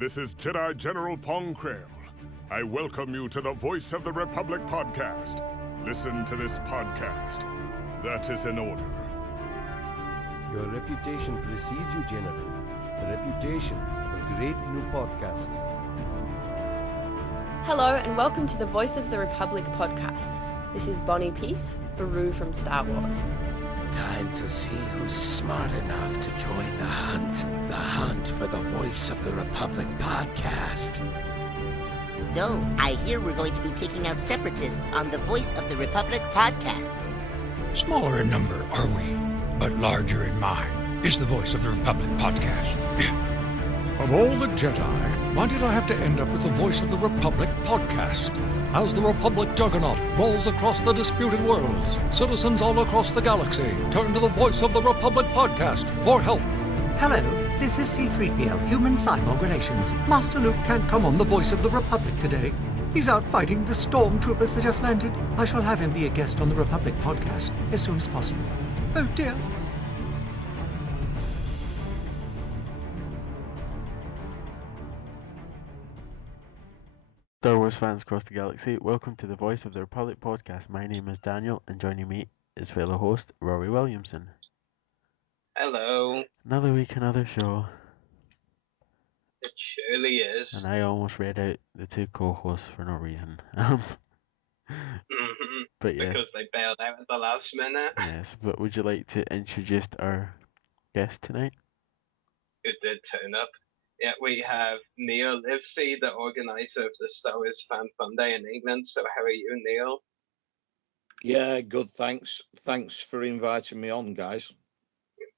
This is Jedi General Pong Krail. I welcome you to the Voice of the Republic podcast. Listen to this podcast. That is in order. Your reputation precedes you, General. The reputation of a great new podcast. Hello and welcome to the Voice of the Republic podcast. This is Bonnie Peace, Baru from Star Wars. Time to see who's smart enough to join the hunt for the Voice of the Republic podcast. So, I hear we're going to be taking out separatists on the Voice of the Republic podcast. Smaller in number, are we? But larger in mind is the Voice of the Republic podcast. Of all the Jedi, why did I have to end up with the Voice of the Republic podcast? As the Republic juggernaut rolls across the disputed worlds, citizens all across the galaxy turn to the Voice of the Republic podcast for help. Hello, this is C-3PO, Human-Cyborg Relations. Master Luke can't come on the Voice of the Republic today. He's out fighting the stormtroopers that just landed. I shall have him be a guest on the Republic podcast as soon as possible. Oh dear. Star Wars fans across the galaxy, welcome to the Voice of the Republic podcast. My name is Daniel, and joining me is fellow host Rory Williamson. Hello. Another week, another show. It surely is. And I almost read out the two co-hosts for no reason. But yeah. Because they bailed out at the last minute. Yes, but would you like to introduce our guest tonight? Who did turn up. Yeah, we have Neil Livesey, the organizer of the Star Wars Fan Fun Day in England. So how are you, Neil? Yeah, good, thanks. Thanks for inviting me on, guys.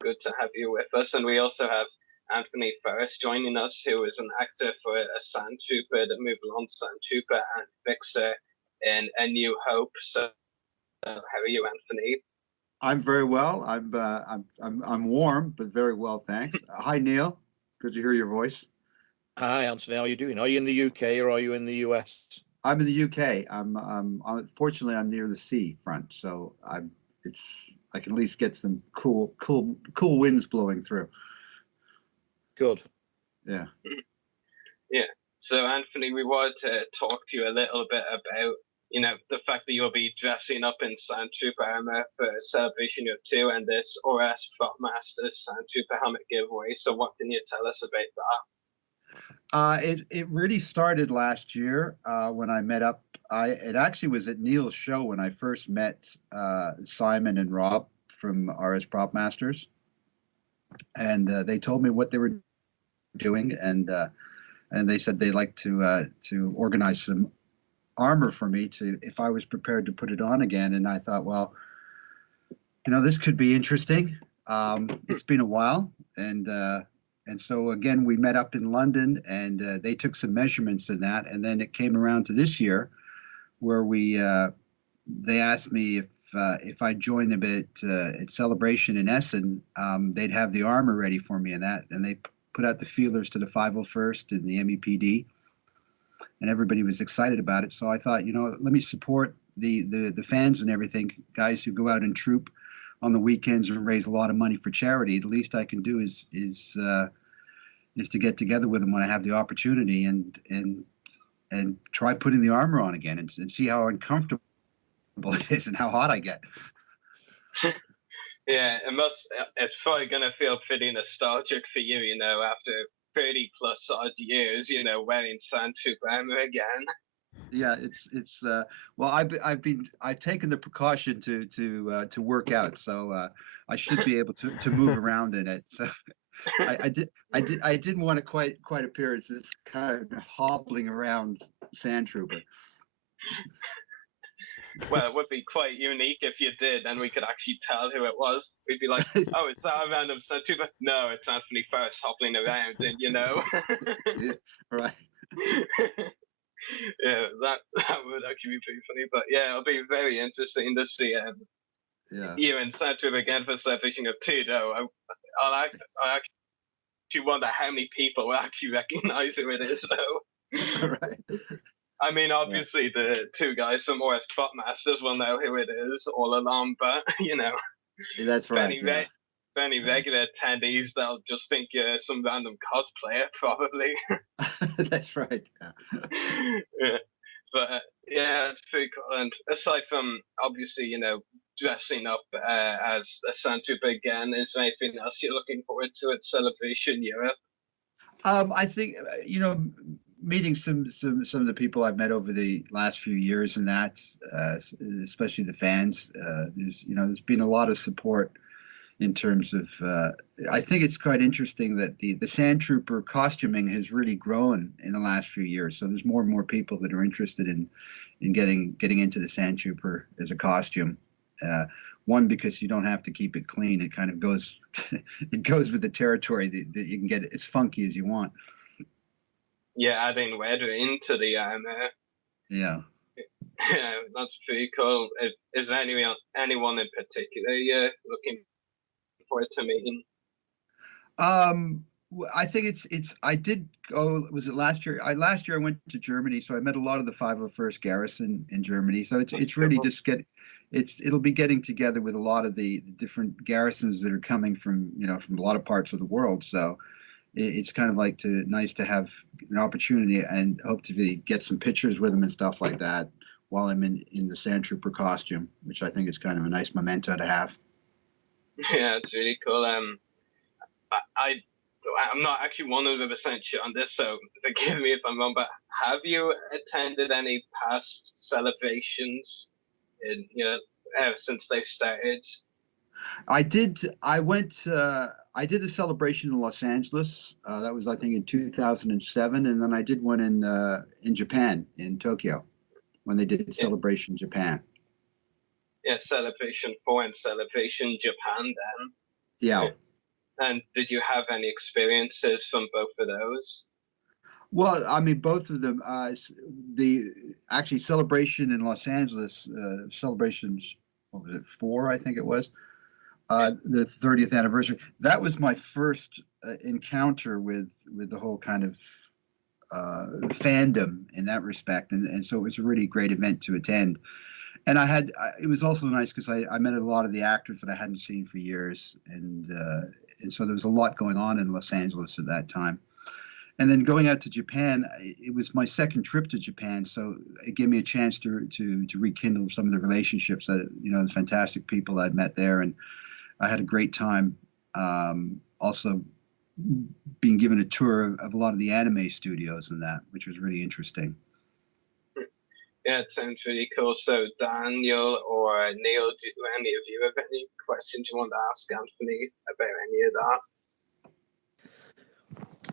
Good to have you with us. And we also have Anthony Forrest joining us, who is an actor for a Sand Trooper, the Mulan Sand Trooper and Fixer in A New Hope. So how are you, Anthony? I'm very well. I'm warm, but very well, thanks. Hi, Neil. Good to hear your voice. Hi, Anthony. How are you doing? Are you in the UK or are you in the US? I'm in the UK. Fortunately, I'm near the sea front, so I can at least get some cool winds blowing through. Good. Yeah. Yeah. So, Anthony, we wanted to talk to you a little bit about, the fact that you'll be dressing up in Sand Trooper armor for Celebration Year 2 and this OS Masters Sand Trooper helmet giveaway. So what can you tell us about that? It really started last year when I met up. It actually was at Neil's show when I first met Simon and Rob from RS Prop Masters, and they told me what they were doing, and they said they'd like to organize some armor for me if I was prepared to put it on again. And I thought, well, this could be interesting. It's been a while, and so again we met up in London, and they took some measurements in that, and then it came around to this year where they asked me if I joined them at Celebration in Essen, they'd have the armor ready for me and they put out the feelers to the 501st and the MEPD, and everybody was excited about it. So I thought, let me support the fans and everything, guys who go out and troop on the weekends and raise a lot of money for charity. The least I can do is to get together with them when I have the opportunity and try putting the armor on again and see how uncomfortable it is and how hot I get. Yeah, it's probably going to feel pretty nostalgic for you, after 30 plus odd years, wearing Sand Trooper armor again. Yeah, it's well, I've taken the precaution to work out, so I should be able to move around in it. So I didn't want to quite appear as this kind of hobbling around Sand Trooper. Well, it would be quite unique if you did, and we could actually tell who it was. We'd be like, oh, it's that random Sand Trooper. No, it's Anthony First hobbling around, and Yeah, right. Yeah, that would actually be pretty funny. But yeah, it'll be very interesting to see you and Sand Trooper again for Celebration of 2, though. I actually wonder how many people will actually recognize who it is, though. Right. I mean, obviously the two guys from OS Prop Masters will know who it is all along, but That's right. For any regular attendees, they'll just think you're some random cosplayer, probably. That's right. Yeah. Yeah. But yeah, it's pretty cool. And aside from obviously, dressing up as a Sandtrooper again, is there anything else you're looking forward to at Celebration Europe? I think meeting some of the people I've met over the last few years, and that especially the fans. There's been a lot of support in terms of. I think it's quite interesting that the Sandtrooper costuming has really grown in the last few years. So there's more and more people that are interested in getting into the Sandtrooper as a costume. One, because you don't have to keep it clean; it kind of goes it goes with the territory that you can get it as funky as you want. Yeah, adding weather into the armor. Yeah. Yeah, that's pretty cool. Is there anyone in particular you're looking forward to meeting? I think it's. I did go. Was it last year? Last year I went to Germany, so I met a lot of the 501st Garrison in Germany. So it's really just it'll be getting together with a lot of the different garrisons that are coming from from a lot of parts of the world. So it's kind of like nice to have an opportunity and hope to get some pictures with them and stuff like that while I'm in the Sandtrooper costume, which I think is kind of a nice memento to have. Yeah, it's really cool. I'm not actually 100% sure on this, so forgive me if I'm wrong. But have you attended any past celebrations since they started? I did. I went. I did a celebration in Los Angeles. That was, I think, in 2007, and then I did one in Japan, in Tokyo, when they did Celebration Japan. Yeah, Celebration 4 and Celebration Japan. Then. Yeah. And did you have any experiences from both of those? Well, I mean, both of them. Actually Celebration in Los Angeles, celebrations. What was it? 4, I think it was. The 30th anniversary. That was my first encounter with the whole kind of fandom in that respect, and so it was a really great event to attend. And it was also nice because I met a lot of the actors that I hadn't seen for years, and so there was a lot going on in Los Angeles at that time. And then going out to Japan, it was my second trip to Japan, so it gave me a chance to rekindle some of the relationships that the fantastic people I'd met there, and I had a great time. Also being given a tour of a lot of the anime studios and that, which was really interesting. Yeah, it sounds really cool. So Daniel or Neil, do any of you have any questions you want to ask Anthony about any of that?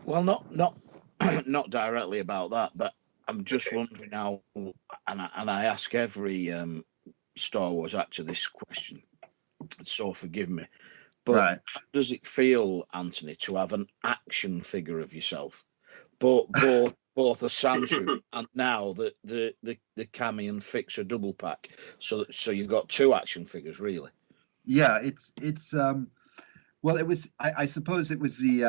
Well, not directly about that, but I'm just wondering how, and I ask every Star Wars actor this question, so forgive me, but right. How does it feel, Anthony, to have an action figure of yourself, both a Sandtrooper and now the Cammy and Fixer double pack, so you've got 2 action figures, really? Yeah, it's well, it was. I suppose it was the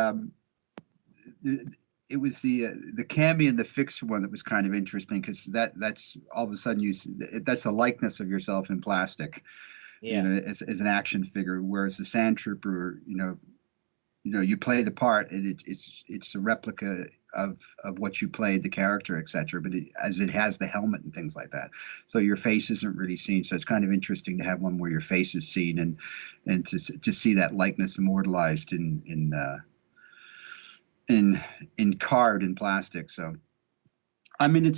Cammy and the Fixer one that was kind of interesting, because that's all of a sudden that's a likeness of yourself in plastic, as an action figure, whereas the Sandtrooper, you play the part, and it's a replica of what you played, the character, etc. But as it has the helmet and things like that, so your face isn't really seen. So it's kind of interesting to have one where your face is seen, and to see that likeness immortalized in card and plastic. So I mean,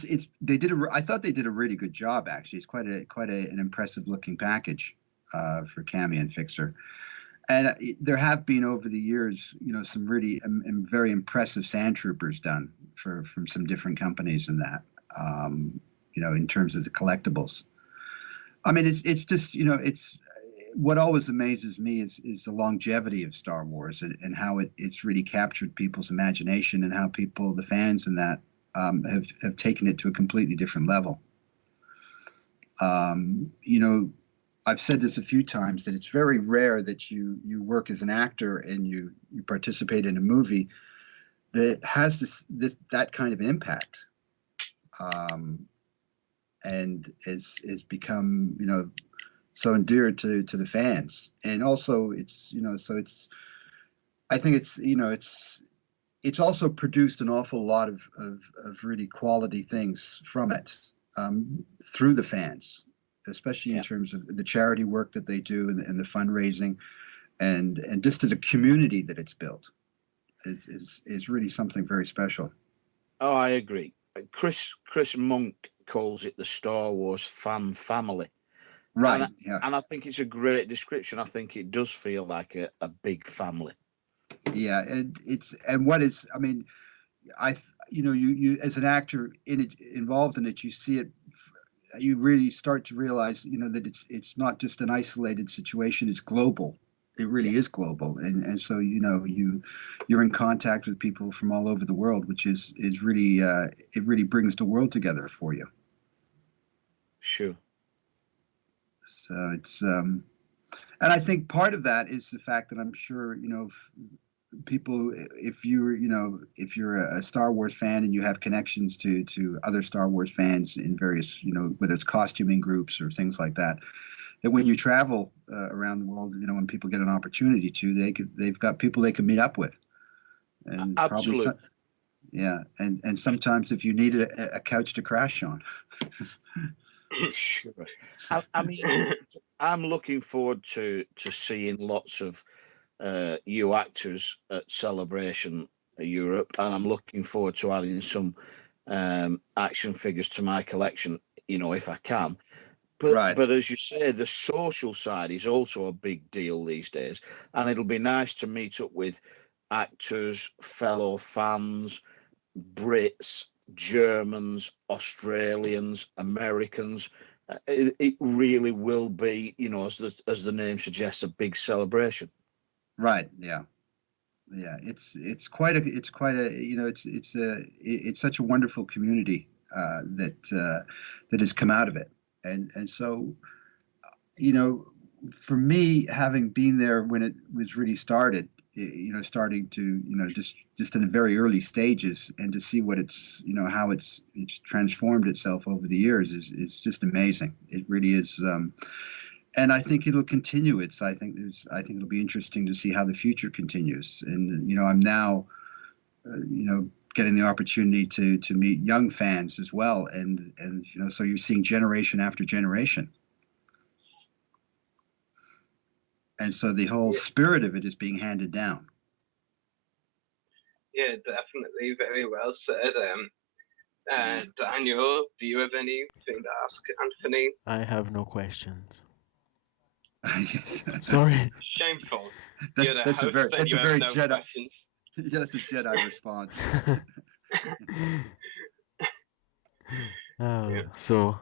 I thought they did a really good job, actually. It's quite an impressive looking package for Cammy and Fixer. And there have been over the years, some really very impressive Sandtroopers done from some different companies in that, in terms of the collectibles. I mean, it's just, it's what always amazes me is the longevity of Star Wars, and how it's really captured people's imagination, and how people, the fans in that, have taken it to a completely different level. I've said this a few times, that it's very rare that you work as an actor and you participate in a movie that has that kind of impact, and it's become so endeared to the fans. And also it's, so it's, I think it's, it's also produced an awful lot of really quality things from it, through the fans, especially in terms of the charity work that they do, and the fundraising, and just to the community that it's built is really something very special. Oh, I agree. Chris Monk calls it the Star Wars fan family. Right. And I think it's a great description. I think it does feel like a big family. Yeah, and I mean, you as an actor involved in it, you see it. You really start to realize, that it's not just an isolated situation. It's global. It really is global, and so you're in contact with people from all over the world, which is really it really brings the world together for you. Sure. So it's and I think part of that is the fact that I'm sure people, if you're a Star Wars fan and you have connections to other Star Wars fans in various, whether it's costuming groups or things like that, that when you travel around the world, when people get an opportunity to, they've got people they can meet up with, and absolutely. And sometimes if you need a couch to crash on. Sure. I mean, I'm looking forward to seeing lots of you actors at Celebration Europe, and I'm looking forward to adding some action figures to my collection, if I can. But as you say, the social side is also a big deal these days, and it'll be nice to meet up with actors, fellow fans, Brits, Germans, Australians, Americans. It really will be, as the name suggests, a big celebration. Right. Yeah. Yeah. It's quite a it's such a wonderful community that has come out of it. And so, for me, having been there when it was really started, starting to, just in the very early stages, and to see what it's, how it's transformed itself over the years is just amazing. It really is. And I think it'll continue. I think it'll be interesting to see how the future continues. And, I'm now, getting the opportunity to meet young fans as well. And, so you're seeing generation after generation. And so the whole spirit of it is being handed down. Yeah, definitely. Very well said. Daniel, do you have anything to ask Anthony? I have no questions. Yes. Sorry. Shameful. That's a very Jedi. Questions. Yeah, that's a Jedi response. So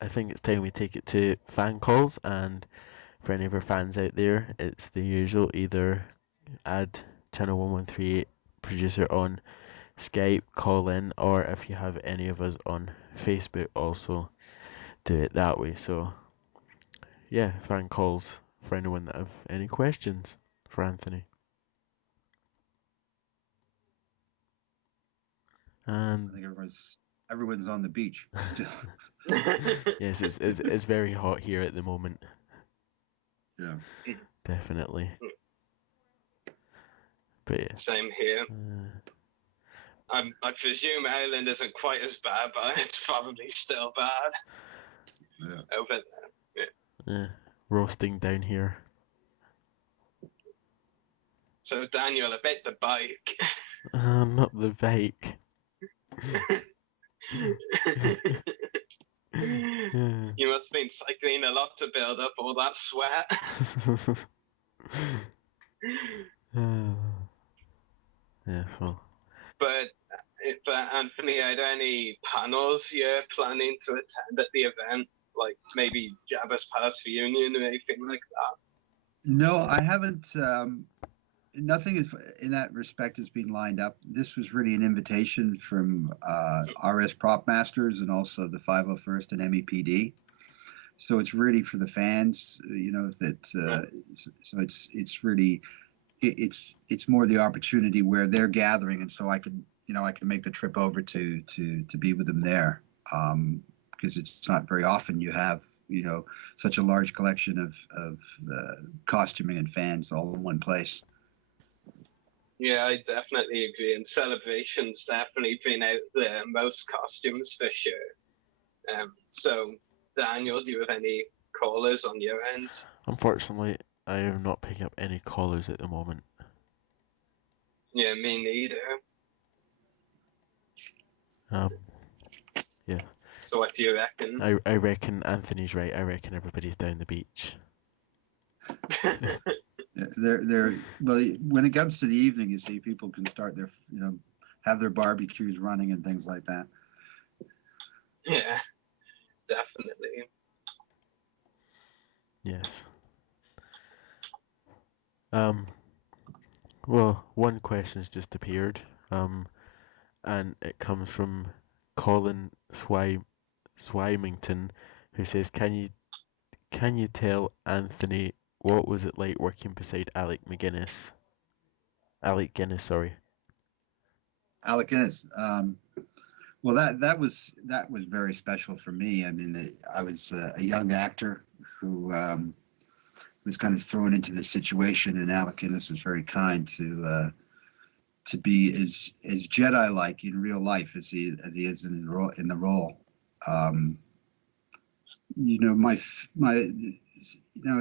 I think it's time we take it to fan calls, and for any of our fans out there, it's the usual: either add channel 1138 producer on Skype, call in, or if you have any of us on Facebook, also do it that way. So yeah, fan calls for anyone that have any questions for Anthony. And I think everyone's on the beach still. Yes, it's very hot here at the moment. Yeah. Definitely. But yeah. Same here. I presume Ireland isn't quite as bad, but it's probably still bad. Yeah. Over there. Yeah. Roasting down here. So Daniel, about the bike. Not the bike. You must have been cycling a lot to build up all that sweat. Yeah, well. But Anthony, are there any panels you're planning to attend at the event? Like maybe Jabba's Palace Reunion or anything like that? No, I haven't. Nothing is in that respect has been lined up. This was really an invitation from RS Prop Masters and also the 501st and MEPD. So it's really for the fans, so it's really it's more the opportunity where they're gathering, and so I can make the trip over to be with them there, because it's not very often you have such a large collection of costuming and fans all in one place. Yeah, I definitely agree. And Celebration's definitely been out the most costumes for sure. So, Daniel, do you have any callers on your end? Unfortunately, I am not picking up any callers at the moment. Yeah, me neither. Yeah. So what do you reckon? I reckon Anthony's right. I reckon everybody's down the beach. They're well. When it comes to the evening, you see, people can start their, have their barbecues running and things like that. Yeah, definitely. Yes. Well, one question's just appeared. And it comes from Colin Swymington, who says, "Can you tell Anthony what was it like working beside Alec Guinness, sorry." Alec Guinness. Well, that was very special for me. I mean, I was a young actor who was kind of thrown into this situation, and Alec Guinness was very kind to be as Jedi-like in real life as he is in the role.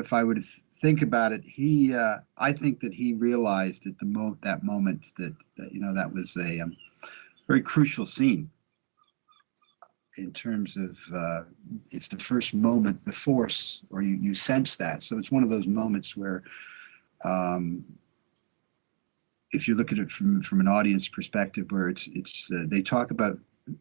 If I would think about it, I think that he realized at that moment that that was a very crucial scene in terms of it's the first moment, the Force, or you sense that. So it's one of those moments where, if you look at it from an audience perspective, where it's they talk about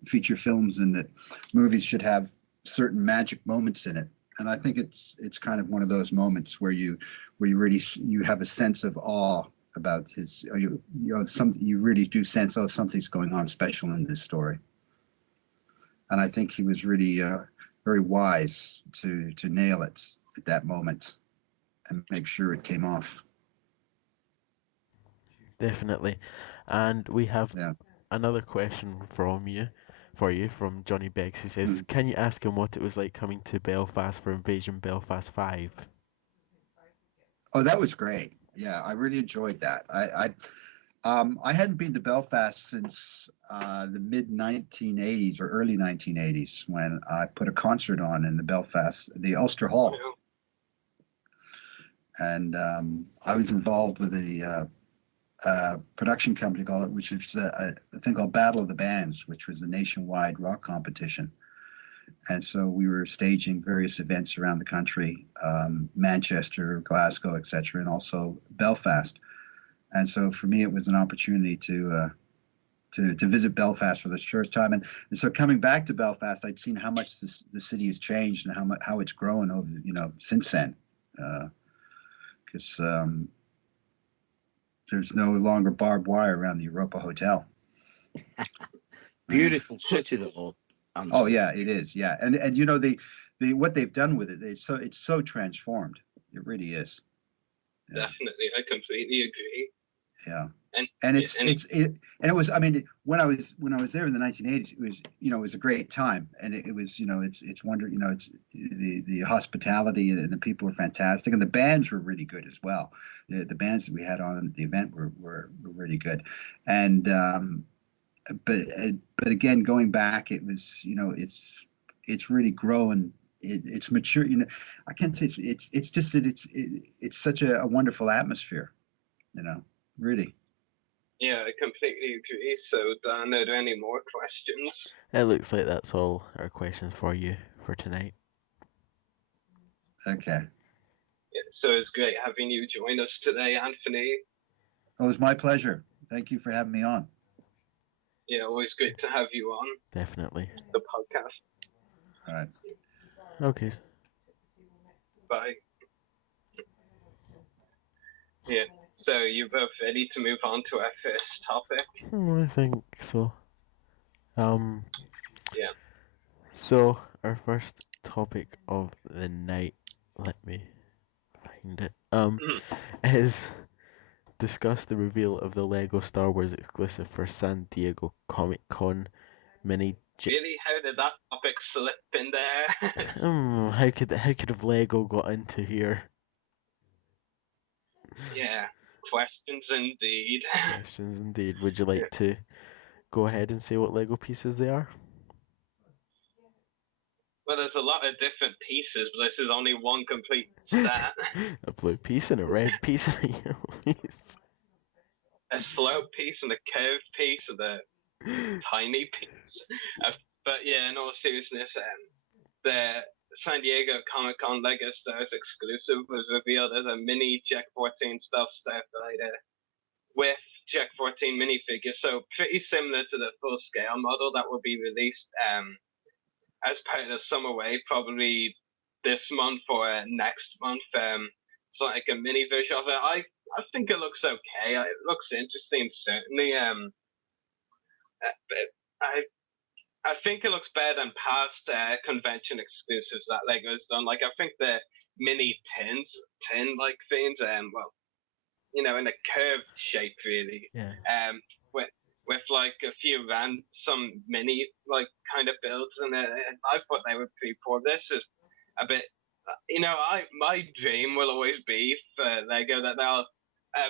feature films and that movies should have certain magic moments in it, and I think it's kind of one of those moments where you really have a sense of awe about his, you really do sense, oh, something's going on special in this story. And I think he was really very wise to nail it at that moment and make sure it came off. Definitely. And we have another question for you from Johnny Beggs, who says, "Can you ask him what it was like coming to Belfast for Invasion Belfast 5? Oh, that was great. Yeah, I really enjoyed that. I hadn't been to Belfast since the mid 1980s or early 1980s, when I put a concert on in the Ulster Hall, and I was involved with a production company which is a thing called Battle of the Bands, which was a nationwide rock competition. And so we were staging various events around the country, Manchester, Glasgow, etc., and also Belfast. And so for me, it was an opportunity to visit Belfast for the first time. And so coming back to Belfast, I'd seen how much the city has changed and how it's grown over, since then. Because there's no longer barbed wire around the Europa Hotel. Beautiful city, though. Oh yeah, it is. Yeah, and they what they've done with it, it's so transformed. It really is. Yeah. Definitely, I completely agree. Yeah, and it was. I mean, when I was there in the 1980s, it was a great time, and it was it's wonder it's the hospitality and the people were fantastic, and the bands were really good as well. The bands that we had on the event were really good, and but again, going back, it was it's really grown. It's mature. I can't say it's just that it's such a wonderful atmosphere. Really. Yeah, I completely agree. So, Dan, are there any more questions? It looks like that's all our questions for you for tonight. Okay. Yeah, so it's great having you join us today, Anthony. Oh, it was my pleasure. Thank you for having me on. Yeah, always great to have you on. Definitely. The podcast. All right. Okay. Bye. Yeah. So you're both ready to move on to our first topic? I think so. Yeah. So our first topic of the night, let me find it. Is discuss the reveal of the Lego Star Wars exclusive for San Diego Comic Con mini Really, how did that topic slip in there? How could have Lego got into here? Yeah, questions indeed. Questions indeed. Would you like to go ahead and say what Lego pieces they are? Well, there's a lot of different pieces, but this is only one complete set. A blue piece and a red piece and a yellow piece. A slope piece and a curved piece and a tiny piece. But yeah, in all seriousness, the San Diego Comic-Con Lego Stars exclusive was revealed as a mini Jack 14 stealth starfighter with Jack 14 minifigure, so pretty similar to the full-scale model that will be released as part of the summer wave, probably this month or next month. It's like a mini version of it. I think it looks okay. It looks interesting, certainly. I I think it looks better than past convention exclusives that Lego's done. Like I think the mini tin like things, well, you know, in a curved shape really. Yeah. With like a few some mini like kind of builds, and I thought they were pretty poor. This is a bit, you know, my dream will always be for Lego that they'll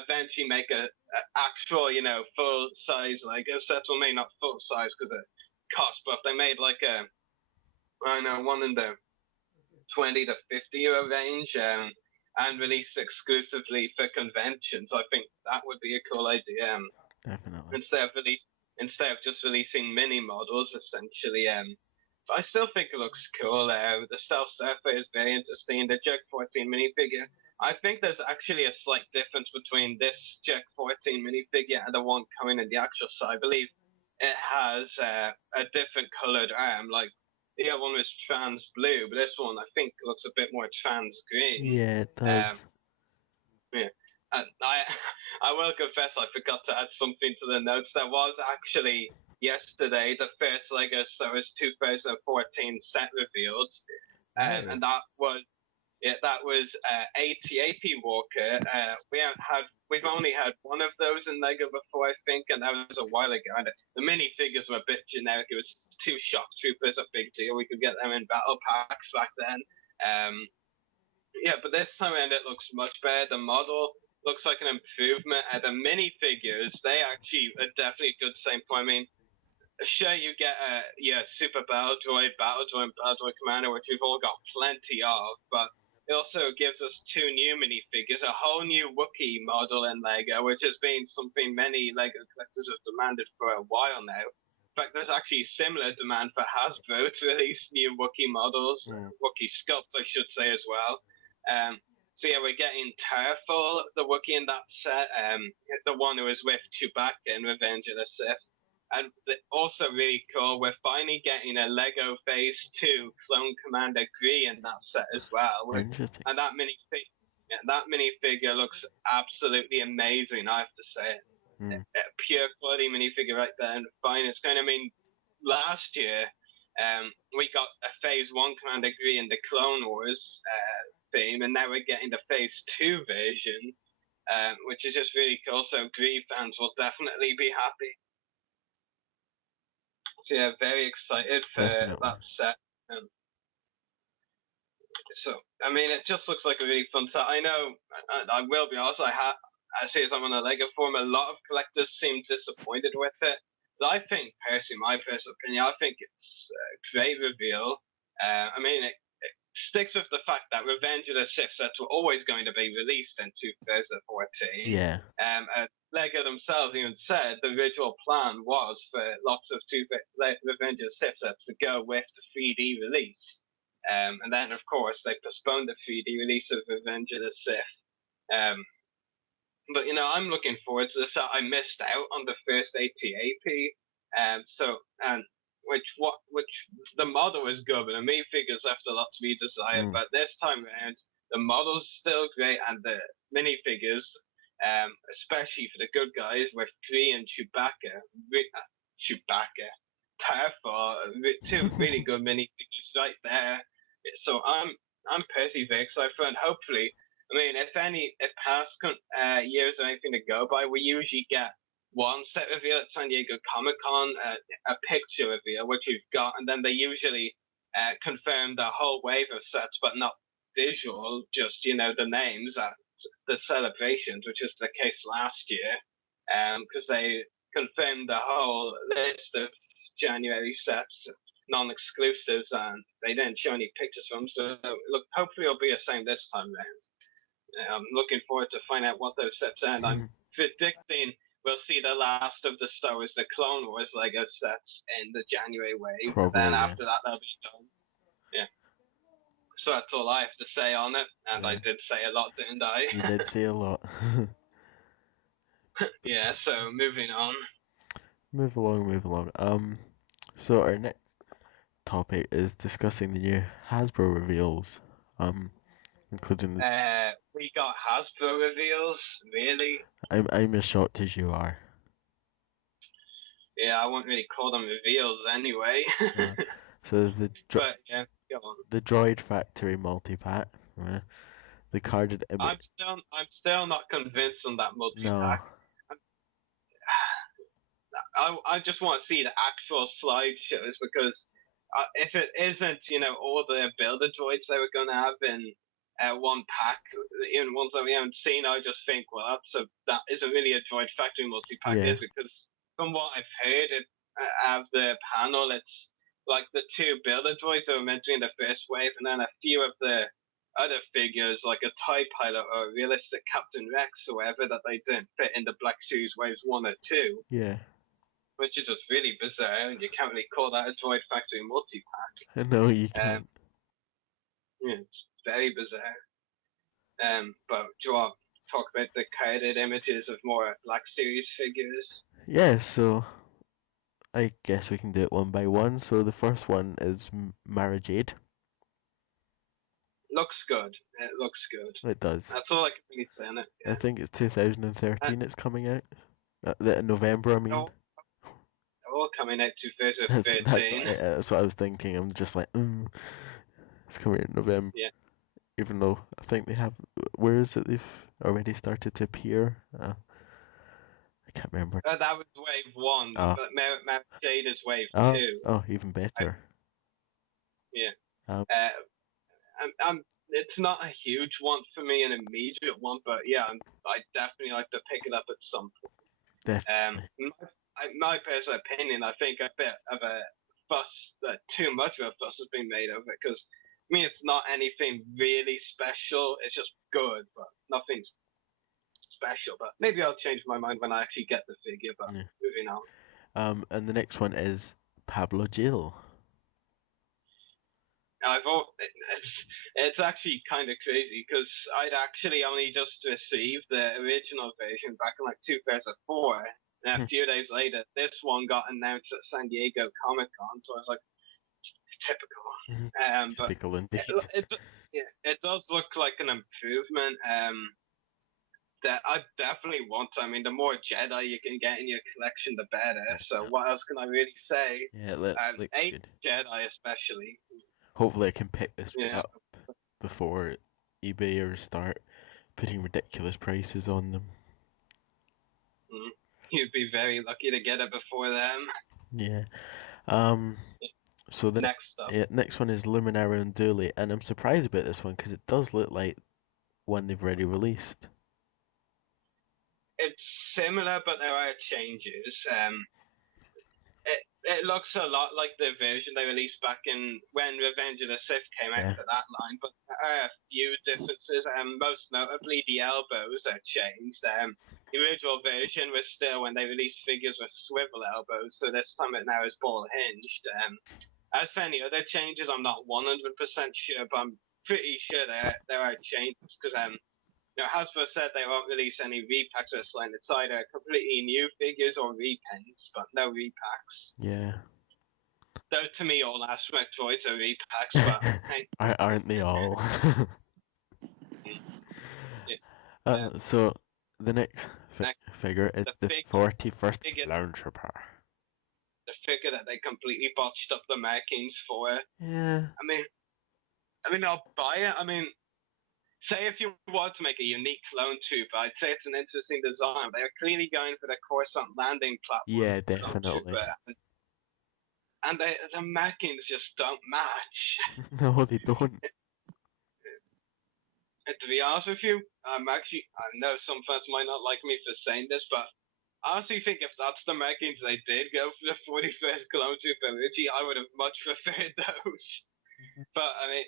eventually make a actual, you know, full size Lego set. Well, maybe not full size because it costs, but if they made like a, I don't know, one in the 20 to 50 euro range, and released exclusively for conventions, I think that would be a cool idea. Definitely. Instead of just releasing mini models, essentially. I still think it looks cool. The Stealth Surfer is very interesting. The Jack 14 minifigure. I think there's actually a slight difference between this Jack 14 minifigure and the one coming in the actual set. I believe it has a different colored arm. Like the other one was trans blue, but this one I think looks a bit more trans green. Yeah, it does. Yeah. And I will confess I forgot to add something to the notes. There was actually yesterday the first Lego Star Wars 2014 set revealed, and that was AP Walker. We've only had one of those in Lego before, I think, and that was a while ago. And the minifigures were a bit generic. It was 2 shock troopers, a big deal. We could get them in battle packs back then. Yeah, but this time around it looks much better. The model looks like an improvement. The minifigures, they actually are definitely good same point. I mean, sure, you get Super Battle Droid, Battle Droid Commander, which we've all got plenty of, but it also gives us 2 new minifigures, a whole new Wookiee model in Lego, which has been something many Lego collectors have demanded for a while now. In fact, there's actually similar demand for Hasbro to release new Wookiee models, Wookiee sculpts, I should say, as well. So yeah, we're getting Tarful, the Wookiee in that set, the one who was with Chewbacca in Revenge of the Sith. And also really cool, we're finally getting a Lego Phase 2 Clone Commander Gree in that set as well. Interesting. And that minifigure looks absolutely amazing, I have to say. A pure quality minifigure right there, and fine. It's kind of, I mean, last year we got a Phase 1 Commander Gree in the Clone Wars theme, and now we're getting the Phase 2 version, which is just really cool. So Gree fans will definitely be happy. So yeah, very excited for that set. So I mean, it just looks like a really fun set. I know, I will be honest. As I'm on a Lego forum, a lot of collectors seem disappointed with it. But I think, personally, my personal opinion, I think it's a great reveal. I mean, it sticks with the fact that Revenge of the Sith sets were always going to be released in 2014. Yeah. Lego themselves even said the original plan was for lots of Revenge of the Sith sets to go with the 3D release. And then, of course, they postponed the 3D release of Revenge of the Sith. But, you know, I'm looking forward to this. I missed out on the first ATAP. Which the model is good, but the minifigures left a lot to be desired. But this time around, the model's still great, and the minifigures, especially for the good guys with Gree and Chewbacca, Tarful, 2 really good minifigures right there. So I'm personally very excited for it, and hopefully, I mean, if past years are anything to go by, we usually get one set reveal at San Diego Comic-Con, a picture reveal, which we've got, and then they usually confirm the whole wave of sets, but not visual, just, the names at the celebrations, which was the case last year, because they confirmed the whole list of January sets, non-exclusives, and they didn't show any pictures from them, so look, hopefully it'll be the same this time round. I'm looking forward to find out what those sets are, and I'm predicting we'll see the last of the Star Wars, the Clone Wars Lego sets in the January wave. Probably, then yeah. after that, they'll be done. Yeah. So that's all I have to say on it, and I did say a lot, didn't I? You did say a lot. Yeah. So moving on. Move along. So our next topic is discussing the new Hasbro reveals. Including the... We got Hasbro reveals, really? I'm as shocked as you are. Yeah, I wouldn't really call them reveals anyway. So but yeah, go on. the Droid Factory multi-pack, the carded image. I'm still not convinced on that multi-pack. No. I just want to see the actual slideshows, because if it isn't, all the builder droids they were going to have in one pack, even ones that we haven't seen, I just think, well, that isn't really a Droid Factory multi-pack, is it? Because from what I've heard, of the panel, it's like the 2 builder droids that were meant to be in the first wave, and then a few of the other figures, like a TIE pilot or a realistic Captain Rex or whatever, that they didn't fit in the Black Series waves 1 or 2. Yeah. Which is just really bizarre, and you can't really call that a Droid Factory multi-pack. No, you can't. Yeah, it's very bizarre. But do you want to talk about the carded images of more Black Series figures? Yeah, so I guess we can do it one by one. So the first one is Mara Jade. Looks good. It looks good. It does. That's all I can really say on it. Yeah. I think it's 2013 it's coming out. November, I mean. All coming out 2013. That's what I was thinking. I'm just like, it's coming out in November. Yeah. Even though I think they have, where is it? They've already started to appear. I can't remember. That was wave 1, but Mara Jade is wave 2. Oh, even better. Yeah. It's not a huge one for me, an immediate one, but yeah, I definitely like to pick it up at some point. Definitely. My personal opinion, I think a bit of a fuss, too much of a fuss has been made of it, because it's not anything really special. It's just good, but nothing special. But maybe I'll change my mind when I actually get the figure. But moving on. And the next one is Pablo Gil. It's actually kind of crazy, because I'd actually only just received the original version back in like 2004, and a few days later this one got announced at San Diego Comic-Con, so I was like, typical. Typical indeed. It does look like an improvement that I definitely want. I mean, the more Jedi you can get in your collection, the better. So what else can I really say? Yeah, 8 Jedi especially. Hopefully I can pick this one up before eBayers start putting ridiculous prices on them. You'd be very lucky to get it before them. Yeah. So the next one is Luminara and Dooley, and I'm surprised about this one because it does look like one they've already released. It's similar, but there are changes. It looks a lot like the version they released back in when Revenge of the Sith came out for that line, but there are a few differences. Most notably, the elbows are changed. The original version was still when they released figures with swivel elbows, so this time it now is ball hinged. As for any other changes, I'm not 100% sure, but I'm pretty sure there are changes, because Hasbro said they won't release any repacks of this line. It's either completely new figures or repaints, but no repacks. Yeah. Though to me, all aspect droids are repacks, but aren't they all? So the next figure is the 41st Clown Trooper. The figure that they completely botched up the markings for. Yeah. I mean, I'll buy it. I mean, say if you want to make a unique clone trooper, I'd say it's an interesting design. They're clearly going for the Coruscant landing platform Yeah, clone definitely. trooper, and the markings just don't match. No, they don't. And to be honest with you, I know some fans might not like me for saying this, but I honestly think if that's the markings they did go for the 41st clone trooper Richie, I would have much preferred those. But I mean,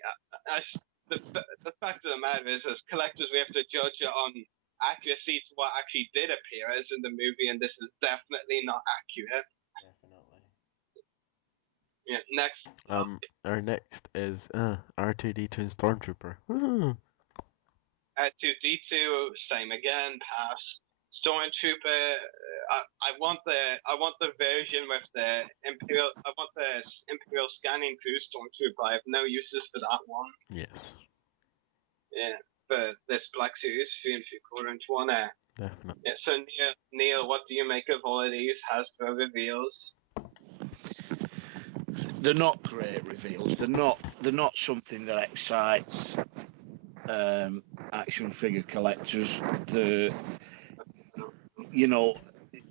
the fact of the matter is, as collectors, we have to judge it on accuracy to what actually did appear as in the movie, and this is definitely not accurate. Definitely. Yeah, next. Our next is R2D2 and Stormtrooper. R2D2, same again, pass. Stormtrooper, I want the version with the Imperial. I want the Imperial scanning crew Stormtrooper. I have no uses for that one. Yes. Yeah, but this Black Series 3 3/4 inch one. Definitely. Yeah, so Neil, what do you make of all of these Hasbro reveals? They're not great reveals. They're not something that excites action figure collectors.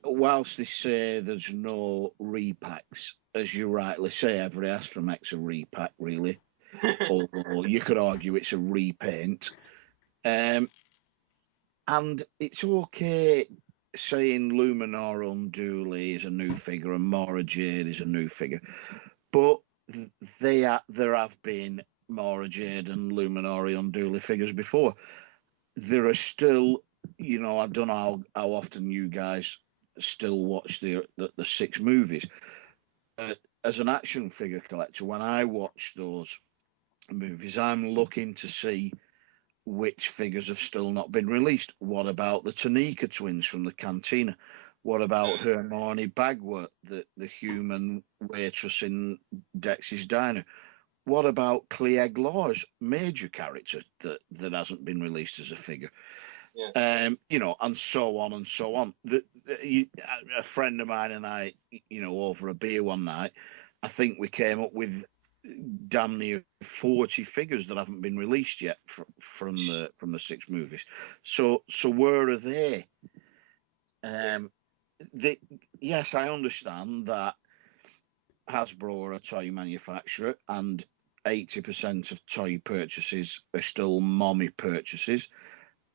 Whilst they say there's no repacks, as you rightly say, every Astromech's a repack, really. Although you could argue it's a repaint. And it's okay saying Luminar Unduli is a new figure and Mara Jade is a new figure, but there have been Mara Jade and Luminari Unduli figures before. There are still, I don't know how often you guys still watch the 6 movies. As an action figure collector, when I watch those movies, I'm looking to see which figures have still not been released. What about the Tanika twins from the Cantina? What about Hermione Bagworth, the human waitress in Dex's Diner? What about Cleeg Law's major character that hasn't been released as a figure? Yeah. And so on and so on. A friend of mine and I, over a beer one night, I think we came up with damn near 40 figures that haven't been released yet from the 6 movies. So where are they? Yes, I understand that Hasbro are a toy manufacturer and 80% of toy purchases are still mommy purchases.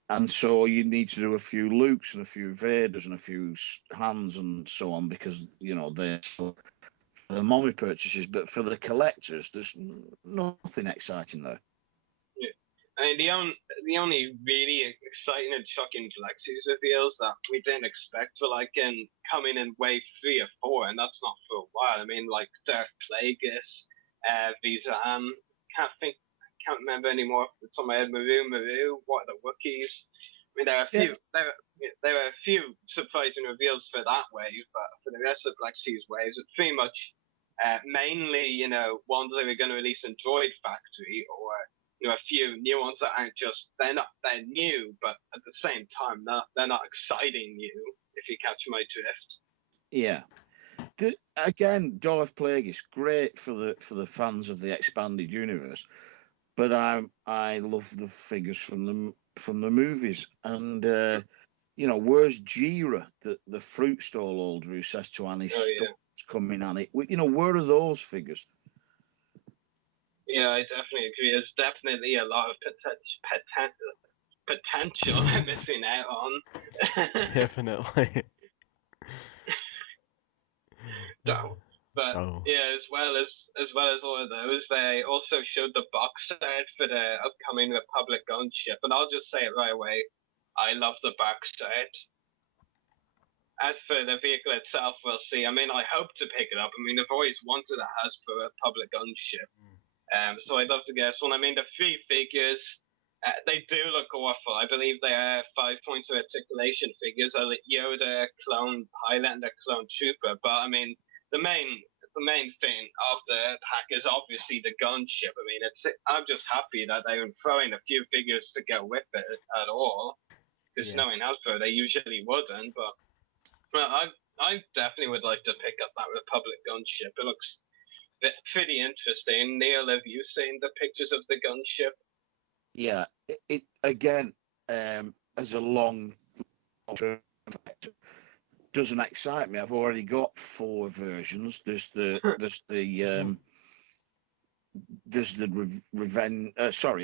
And so you need to do a few Lukes and a few Vaders and a few Hans and so on because, they're the mommy purchases. But for the collectors, there's nothing exciting there. Yeah. I mean, the only really exciting and shocking Black Series reveals that we didn't expect were coming in wave 3 or 4, and that's not for a while. I mean, like Darth Plagueis, Vizan, can't remember anymore off the top of my head. Maru, what are the Wookiees? I mean, there are a few surprising reveals for that wave, but for the rest of the Black Series waves, it's pretty much mainly, ones that are going to release in Droid Factory, or a few new ones that aren't they're new, but at the same time, they're not exciting new. If you catch my drift. Yeah. Again, Darth Plagueis, great for the fans of the expanded universe. But I love the figures from the movies, and where's Jira, the fruit stall holder who says to Annie, "Stop's coming, Annie." Where are those figures? Yeah, I definitely agree. There's definitely a lot of potential I'm missing out on. Definitely. But yeah, as well as all of those, they also showed the box set for the upcoming Republic gunship, and I'll just say it right away, I love the box set. As for the vehicle itself, we'll see. I mean, I hope to pick it up. I mean, I've always wanted a Hasbro Republic gunship, so I'd love to get one. I mean, the 3 figures, they do look awful. I believe they are 5 points of articulation figures, a Yoda, a clone pilot, and a clone trooper. But I mean, the main thing of the pack is obviously the gunship. I mean, I'm just happy that they were throwing a few figures to go with it at all, because knowing Hasbro, they usually wouldn't. But I definitely would like to pick up that Republic gunship. It looks pretty interesting. Neil, have you seen the pictures of the gunship? Yeah, it again, as a long term effect, doesn't excite me. I've already got 4 versions. There's the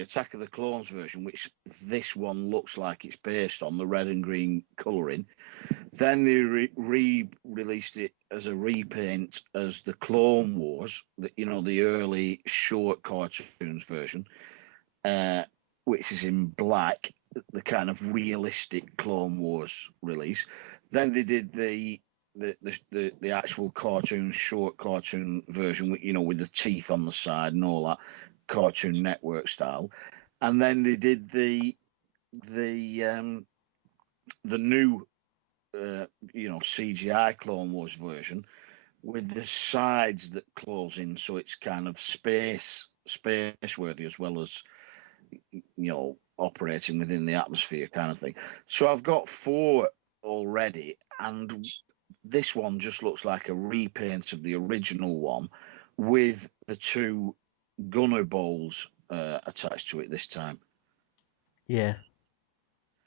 Attack of the Clones version, which this one looks like it's based on, the red and green colouring. Then they re-released it as a repaint as the Clone Wars, the early short cartoons version, which is in black, the kind of realistic Clone Wars release. Then they did the actual short cartoon version, with the teeth on the side and all that, Cartoon Network style. And then they did the new CGI Clone Wars version with the sides that close in, so it's kind of space worthy as well as operating within the atmosphere kind of thing. So I've got 4 already, and this one just looks like a repaint of the original one with the 2 gunner bowls attached to it this time. Yeah.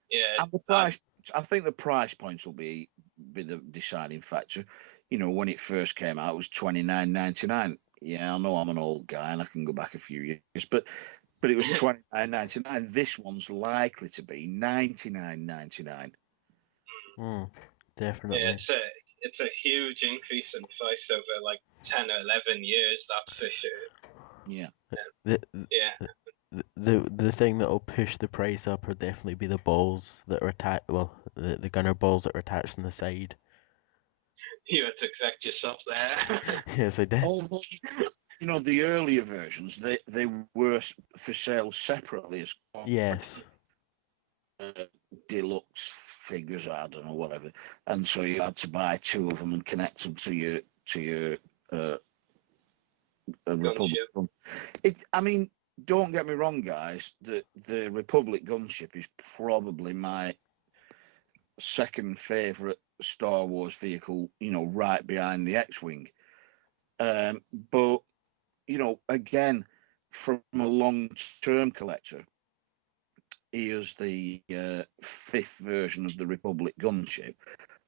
Yeah. And the price, I think the price points will be the deciding factor. When it first came out, it was $29.99. Yeah, I know I'm an old guy and I can go back a few years, but it was $29.99. This one's likely to be $99.99. Definitely. Yeah, it's a huge increase in price over like 10 or 11 years, that's for sure. Yeah. The thing that'll push the price up will definitely be the balls that are attached. Well, the gunner balls that are attached on the side. You had to correct yourself there. Yes, I did. Although, the earlier versions, they were for sale separately as Yes. Deluxe figures, I don't know, whatever. And so you had to buy 2 of them and connect them to your Republic. I mean, don't get me wrong, guys. The Republic gunship is probably my second favorite Star Wars vehicle. Right behind the X-wing. But again, from a long-term collector, here's the 5th version of the Republic gunship.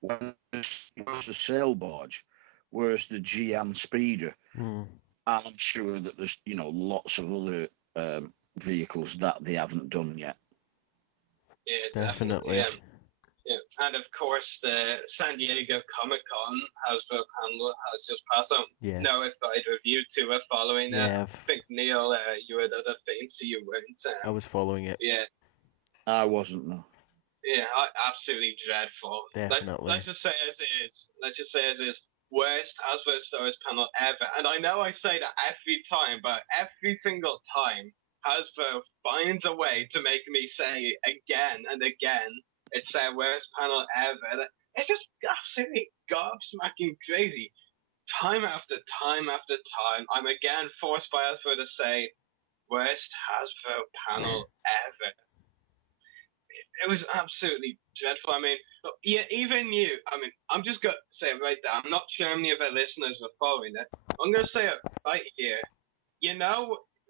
Where's the sail barge? Where's the GM speeder? And I'm sure that there's lots of other vehicles that they haven't done yet. Yeah, definitely. Yeah, and of course the San Diego Comic-Con Hasbro panel has just passed on. Yes. Know if either of you 2 are following it. Yeah, I think Neil, you had other things, so you weren't. I was following it. Yeah. I wasn't, no. Yeah, absolutely dreadful. Definitely. Let's just say as is. Worst Hasbro Star Wars panel ever. And I know I say that every time, but every single time Hasbro finds a way to make me say again and again it's their worst panel ever. It's just absolutely gobsmacking crazy. Time after time after time, I'm again forced by Hasbro to say worst Hasbro panel ever. It was absolutely dreadful. I mean, yeah, even you. I mean, I'm just gonna say it right there. I'm not sure how many of our listeners were following it. I'm gonna say it right here.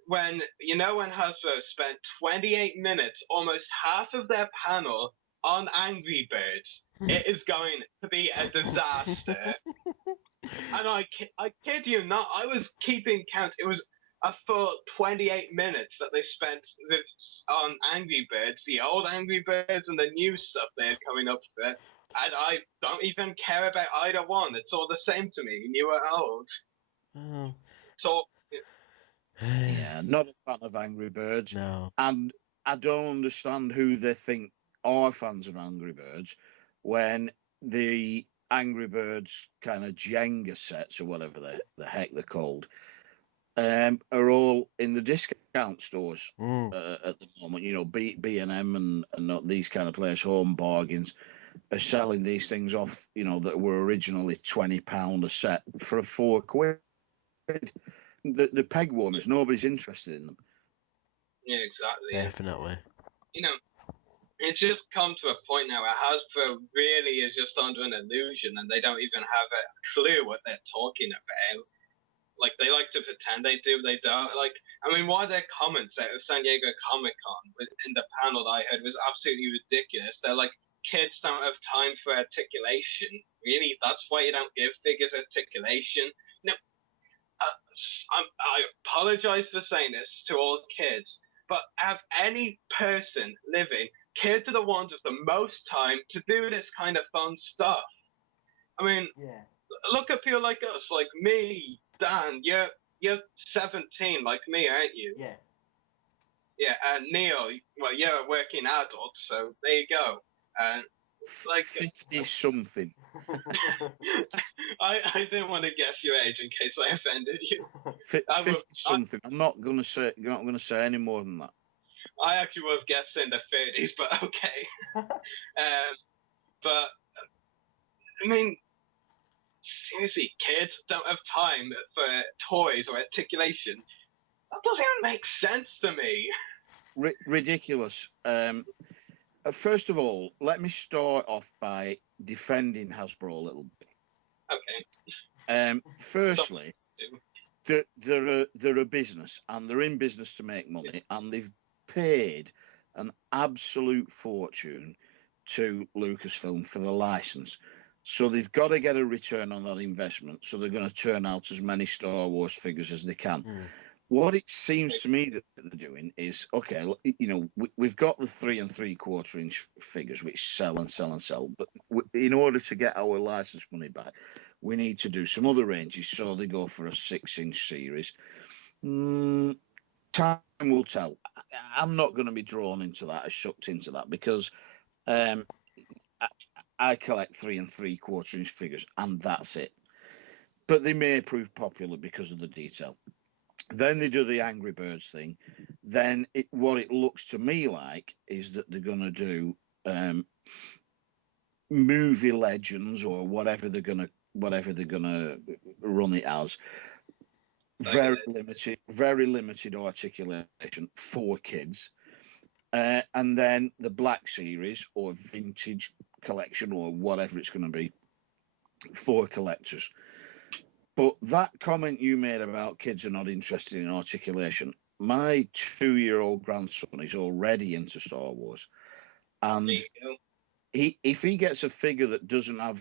When Hasbro spent 28 minutes, almost half of their panel on Angry Birds, it is going to be a disaster. And I kid you not, I was keeping count. It was a full 28 minutes that they spent on Angry Birds, the old Angry Birds and the new stuff they had coming up for it. And I don't even care about either one. It's all the same to me, new or old. So, yeah, not a fan of Angry Birds. No. And I don't understand who they think are fans of Angry Birds when the Angry Birds kind of Jenga sets or whatever the heck they're called are all in the discount stores at the moment. B&M and these kind of players, Home Bargains, are selling these things off, that were originally £20 a set for £4. The peg warmers, nobody's interested in them. Yeah, exactly. Definitely. It's just come to a point now where Hasbro really is just under an illusion and they don't even have a clue what they're talking about. Like, they like to pretend they do, they don't. Like, I mean, one of their comments out of San Diego Comic-Con in the panel that I heard was absolutely ridiculous. They're like, kids don't have time for articulation. Really? That's why you don't give figures articulation? No. I apologize for saying this to all kids, but have any person living, kids are the ones with the most time to do this kind of fun stuff. I mean, look at people like us, like me, Dan. You're 17, like me, aren't you? Yeah. Yeah, and Neil, well, you're a working adult, so there you go. Like 50 something. I didn't want to guess your age in case I offended you. 50 something. I'm not gonna say any more than that. I actually would have guessed in the 30s, but okay. But I mean, seriously, kids don't have time for toys or articulation. That doesn't even make sense to me. Ridiculous. First of all, let me start off by defending Hasbro a little bit. Okay. Firstly, they're a business, and they're in business to make money, and they've paid an absolute fortune to Lucasfilm for the license. So they've got to get a return on that investment. So they're going to turn out as many Star Wars figures as they can. What it seems to me that they're doing is, okay, you know, we've got the 3 3/4 inch figures which sell and sell and sell, but in order to get our license money back, we need to do some other ranges. So they go for a 6-inch series. Time will tell. I'm not going to be drawn into that, or sucked into that, because I collect 3 3/4 inch figures, and that's it. But they may prove popular because of the detail. Then they do the Angry Birds thing. Then what it looks to me like is that they're going to do movie legends, or whatever they're going to run it as. Very limited articulation for kids. And then the Black Series, or Vintage Collection, or whatever it's going to be, for collectors. But that comment you made about kids are not interested in articulation, my 2-year-old grandson is already into Star Wars. And if he gets a figure that doesn't have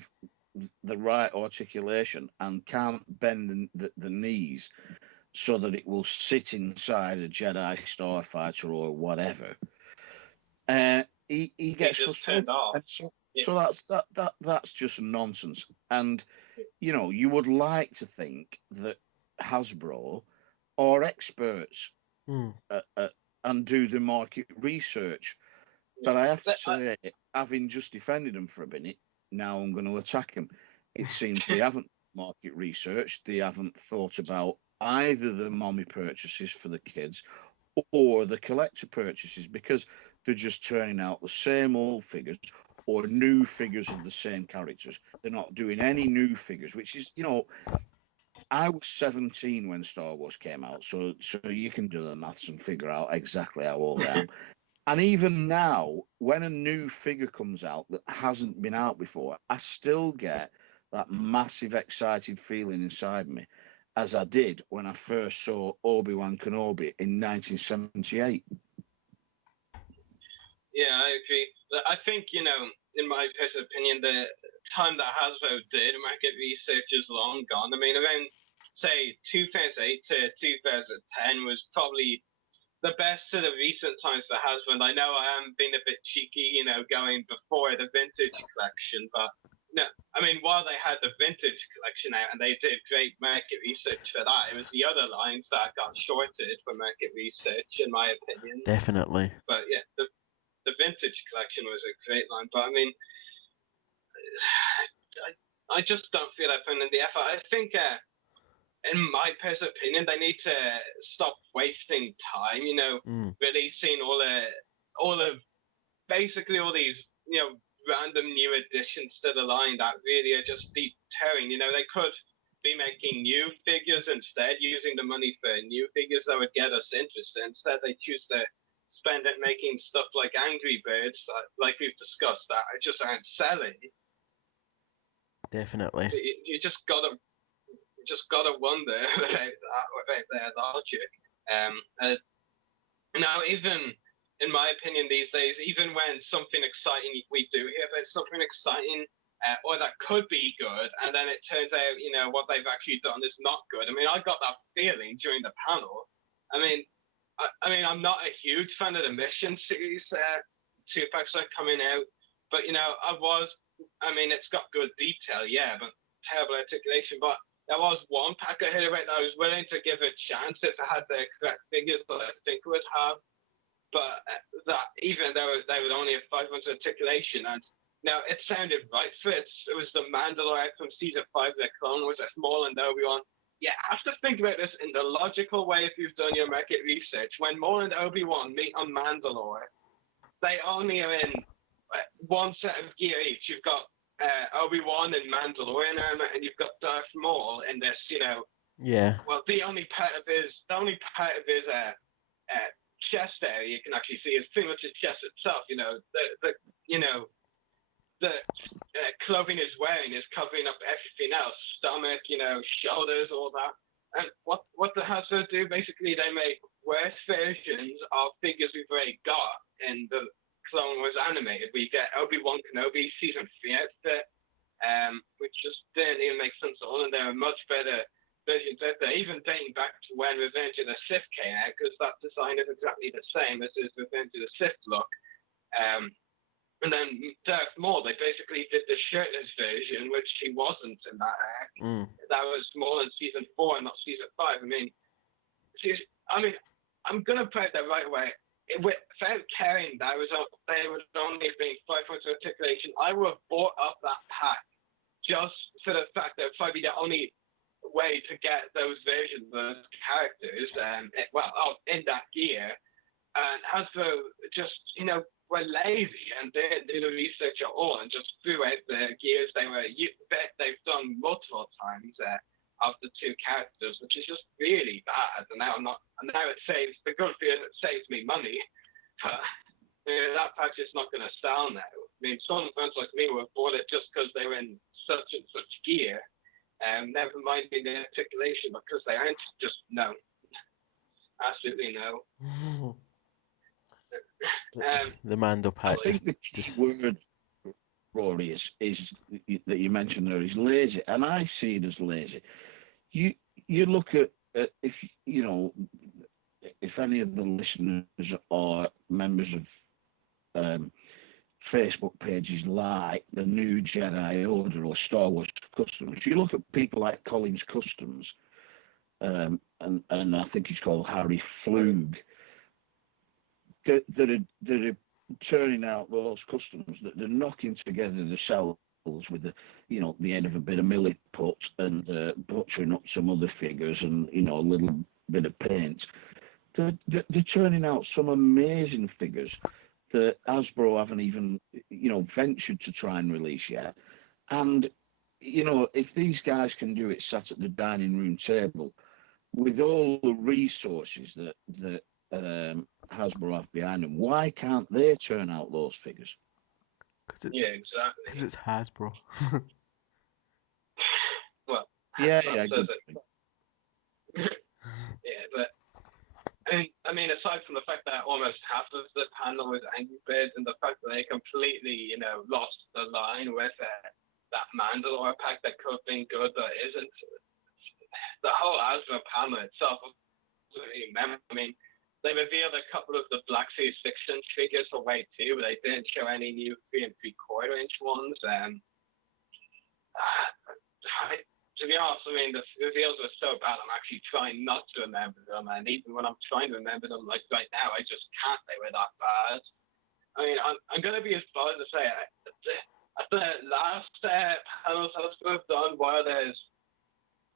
the right articulation and can't bend the knees so that it will sit inside a Jedi starfighter or whatever, he gets frustrated. So that's just nonsense. And you know, you would like to think that Hasbro are experts and do the market research. But I have to say, having just defended them for a minute, now I'm going to attack them. It seems they haven't market researched. They haven't thought about either the mommy purchases for the kids or the collector purchases, because they're just turning out the same old figures or new figures of the same characters. They're not doing any new figures, which is, you know, I was 17 when Star Wars came out, so you can do the maths and figure out exactly how old I am. And even now, when a new figure comes out that hasn't been out before, I still get that massive excited feeling inside me, as I did when I first saw Obi-Wan Kenobi in 1978. Yeah, I agree. I think, you know, in my personal opinion, the time that Hasbro did market research is long gone. I mean, around, say, 2008 to 2010 was probably the best of the recent times for Hasbro. And I know I am being a bit cheeky, you know, going before the vintage collection, but no, I mean, while they had the vintage collection out and they did great market research for that, it was the other lines that got shorted for market research, in my opinion. Definitely. But yeah, the vintage collection was a great line, but I mean, I just don't feel like putting in the effort. I think, in my personal opinion, they need to stop wasting time, you know, releasing basically all these, you know, random new additions to the line that really are just deterring. You know, they could be making new figures instead, using the money for new figures that would get us interested. Instead, they choose to spend it making stuff like Angry Birds, like we've discussed, that just aren't selling. Definitely. So you just gotta just gotta wonder about their logic. Now, even in my opinion these days, even when something exciting we do hear about something exciting or that could be good, and then it turns out, what they've actually done is not good. I mean, I got that feeling during the panel. I mean, I'm not a huge fan of the Mission series 2-packs are coming out, but it's got good detail, yeah, but terrible articulation. But there was one pack I heard about that I was willing to give a chance if it had the correct figures that I think it would have. But that even though they would only have 500 articulation, and now it sounded right for it. It was the Mandalorian from season 5, the clone was a Maul and Obi-Wan. Yeah, have to think about this in the logical way if you've done your market research. When Maul and Obi-Wan meet on Mandalore, they only are in one set of gear each. You've got Obi-Wan in Mandalorian armor, and you've got Darth Maul in this, Yeah. Well, the only part of his chest area you can actually see is pretty much his chest itself. The clothing he's wearing is covering up everything else: stomach, shoulders, all that. And what the Hasbro do? Basically, they make worse versions of figures we've already got in the Clone Wars animated. We get Obi-Wan Kenobi season 3 outfit, which just didn't even make sense at all, and there are much better versions out there, even dating back to when Revenge of the Sith came out, because that design is exactly the same as his Revenge of the Sith look. And then Darth Maul, they basically did the shirtless version, which he wasn't in that arc. That was Maul in season 4 and not season 5. I'm gonna put it the right way. Without caring that they would only have been 500 articulation, I would have bought up that pack just for the fact that it'd probably be the only way to get those versions of those characters in that gear. And Hasbro just were lazy and didn't do the research at all and just threw out the gears they've done multiple times of the two characters, which is just really bad. And now it saves the good thing is it saves me money, but that pack's just not going to sell now. I mean, some fans like me would have bought it just because they were in such and such gear. Never mind the articulation, because they aren't. Just no, absolutely no. The Mando pack. I think the key word, Rory, is that you mentioned there is lazy, and I see it as lazy. You look at if any of the listeners are members of Facebook pages like the New Jedi Order or Star Wars Customs. You look at people like Collins Customs, and I think he's called Harry Flug, that are turning out those customs, that they're knocking together the cells with the end of a bit of millet put and butchering up some other figures and a little bit of paint. They're turning out some amazing figures that Hasbro haven't even, ventured to try and release yet. And, if these guys can do it sat at the dining room table with all the resources that Hasbro have behind them, why can't they turn out those figures? Yeah, exactly. Because it's Hasbro. Well, yeah, good. Yeah, but I mean, aside from the fact that almost half of the panel was Angry Birds, and the fact that they completely, lost the line with that Mandalore pack that could have been good but isn't. The whole Hasbro panel itself, I mean, they revealed a couple of the Black Series 6-inch figures for Wave 2, but they didn't show any new 3 3/4 inch ones. To be honest, I mean, the reveals were so bad, I'm actually trying not to remember them. And even when I'm trying to remember them, like right now, I just can't. They were that bad. I mean, I'm going to be as far as to say, at the last panels I've done, while there's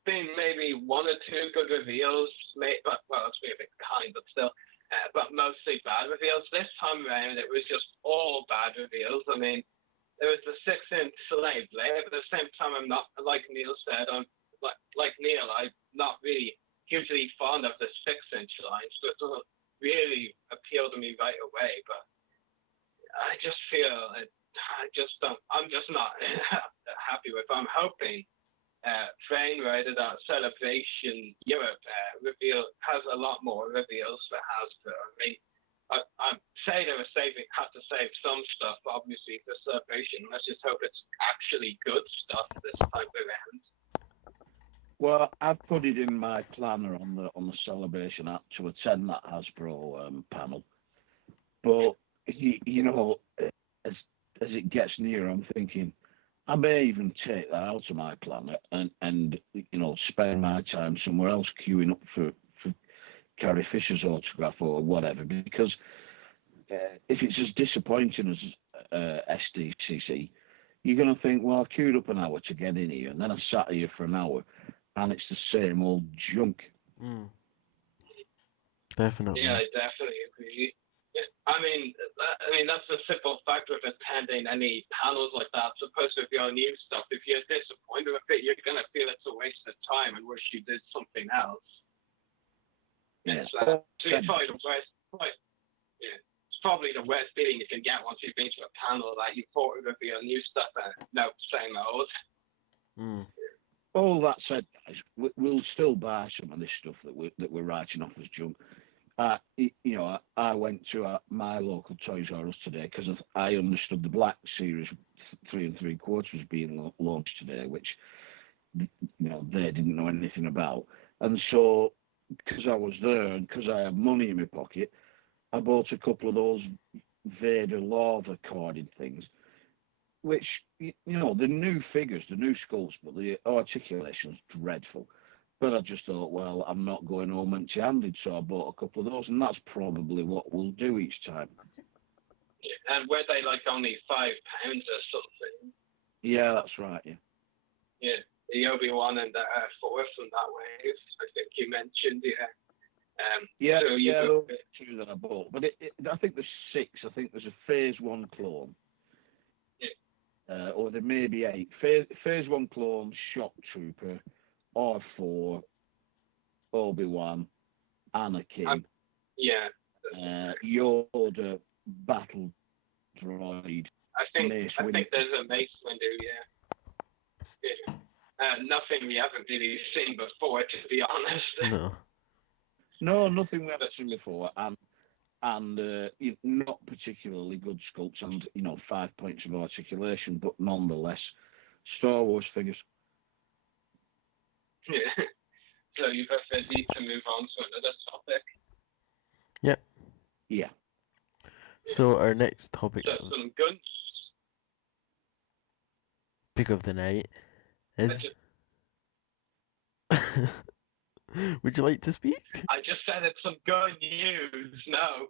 been maybe 1 or 2 good reveals, but that's be a bit kind, but still, but mostly bad reveals. This time around, it was just all bad reveals. I mean, there was the 6-inch Slave Blade, but at the same time, I'm not, like Neil said, I'm like Neil, I'm not really hugely fond of the 6-inch line, so it doesn't really appeal to me right away. But I just feel I'm just not happy with it. I'm hoping train rider that Celebration Europe has a lot more reveals for Hasbro. I mean, I'd say they had to save some stuff, obviously, for Celebration. Let's just hope it's actually good stuff this time around. Well, I've put it in my planner on the Celebration app to attend that Hasbro panel. But you know, as it gets nearer, I'm thinking I may even take that out of my planner and you know, spend my time somewhere else queuing up for Carrie Fisher's autograph or whatever, because if it's as disappointing as SDCC, you're going to think, well, I queued up an hour to get in here, and then I sat here for an hour, and it's the same old junk. Definitely. Yeah, I definitely agree. Yeah. I mean, that's the simple fact of attending any panels like that. Supposed to be your new stuff. If you're disappointed with it, you're gonna feel it's a waste of time and wish you did something else. Yeah. It's probably the worst feeling you can get once you've been to a panel that you thought it would be your new stuff and no, same old. All that said, guys, we'll still buy some of this stuff that we're writing off as junk. You know, I went to my local Toys R Us today because I understood the Black Series 3 3/4 was being launched today, which, you know, they didn't know anything about. And so, because I was there and because I had money in my pocket, I bought a couple of those Vader lava carded things, which, you know, the new figures, the new sculpts, but the articulation's dreadful. But I just thought, well, I'm not going home empty-handed, so I bought a couple of those, and that's probably what we'll do each time. Yeah, and were they like only £5 or something? Yeah, that's right, yeah. Yeah, the Obi-Wan and the Forrest from that wave, I think you mentioned, Yeah, so those are two that I bought. But I think there's 6. I think there's a Phase 1 clone. Yeah. Or there may be 8. Phase 1 clone, Shock Trooper, R4, Obi-Wan, Anakin, Yoda, Battle Droid. I think there's a Mace Windu, yeah. Nothing we haven't really seen before, to be honest. No, nothing we haven't seen before, and not particularly good sculpts, and 5 points of articulation, but nonetheless, Star Wars figures. Yeah. So you both need to move on to another topic. Yep. Yeah. So our next topic. So some guns. Pick of the night is. Would you like to speak? I just said it's some good news. No.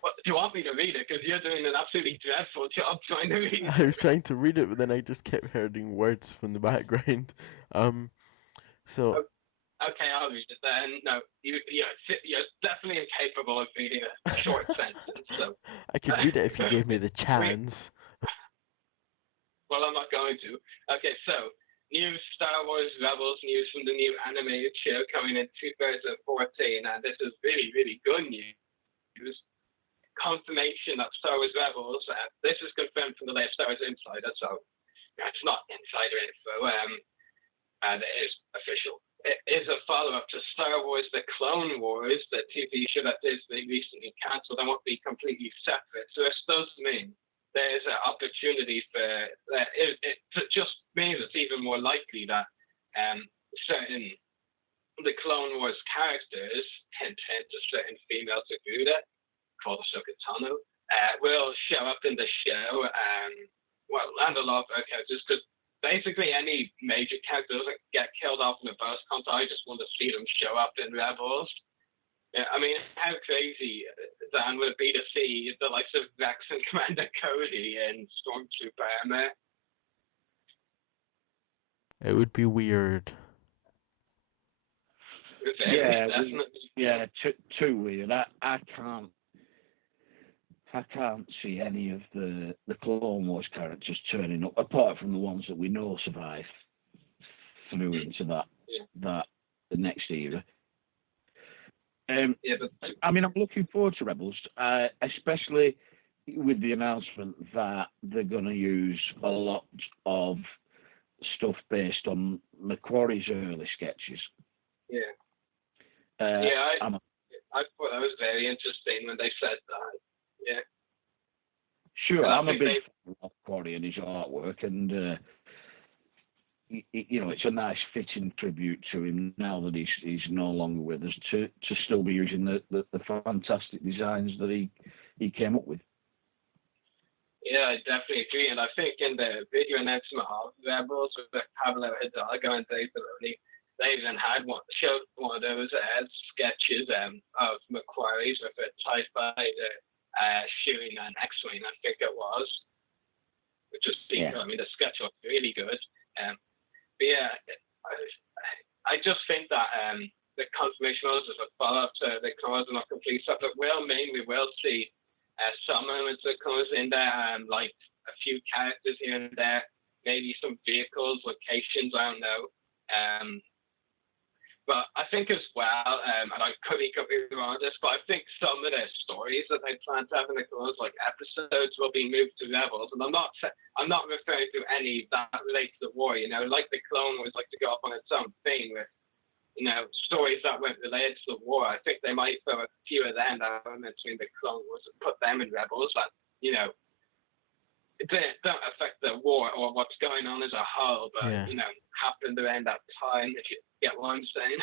What, do you want me to read it? Because you're doing an absolutely dreadful job trying to read it. I was trying to read it, but then I just kept hearing words from the background. So. Okay, I'll read it then. No, you're definitely incapable of reading a short sentence. So I could read it if you gave me the chance. Well, I'm not going to. Okay, so new Star Wars Rebels news from the new animated show coming in 2014, and this is really, really good news. Confirmation that Star Wars Rebels, this is confirmed from the latest Star Wars Insider, so it's not insider info, and it is official. It is a follow-up to Star Wars The Clone Wars, the TV show that Disney recently cancelled and won't be completely separate. So this does mean there's an opportunity for it just means it's even more likely that certain the Clone Wars characters, hint to certain female Sakuda, called Ahsoka Tano, will show up in the show. And a lot of other characters, because basically any major character doesn't get killed off in a burst content. I just want to see them show up in Rebels. Yeah, I mean, how crazy, Dan, would it be to see the likes of Rex and Commander Cody in Stormtrooper armor? It would be weird. Too weird. I can't see any of the Clone Wars characters turning up, apart from the ones that we know survive through into the next era. I mean, I'm looking forward to Rebels, especially with the announcement that they're going to use a lot of stuff based on Macquarie's early sketches. Yeah. I thought that was very interesting when they said that. Yeah. Sure, and I'm a big fan of Macquarie and his artwork, and it's a nice fitting tribute to him now that he's no longer with us to still be using the fantastic designs that he came up with. Yeah, I definitely agree. And I think in the video announcement of Rebels with Pablo Hidalgo and Dave Filoni, they even showed one of those sketches of Macquarie's with a TIE fighter shooting an X-Wing, I think it was, which was pretty cool. I mean, the sketch was really good. But yeah, I just think that the confirmation was a follow-up to the Clones are not complete stuff. It will mean we will see some moments of Clones in there, like a few characters here and there, maybe some vehicles, locations, I don't know. But I think as well, and I could be completely wrong on this, but I think some of the stories that they plan to have in the Clones, like episodes, will be moved to Rebels. And I'm not referring to any that relate to the war. Like the Clone Wars like to go off on its own thing with, stories that weren't related to the war. I think they might throw a few of them elements in the Clone Wars and put them in Rebels that, it don't affect the war or what's going on as a whole, but happened around that time, if you get what I'm saying.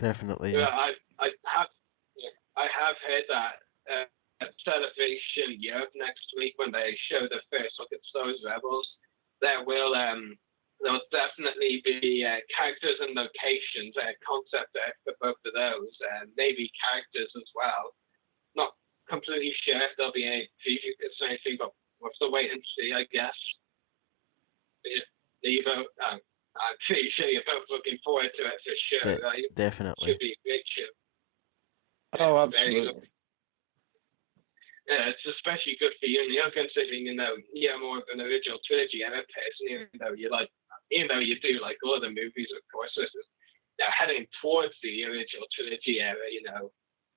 Definitely. Yeah. I have heard that at Celebration Europe next week, when they show the first look at Star Wars Rebels, there'll definitely be characters and locations, concept art for both of those, maybe characters as well. Not completely sure if there'll be any preview or anything, but we'll have to wait and see, I guess. I'm pretty sure you're both looking forward to it for sure, right? Definitely. Should be a great show. Oh, absolutely. Yeah, it's especially good for you, considering, you're more of an original trilogy era person, even though you do like all the movies, of course. This is heading towards the original trilogy era,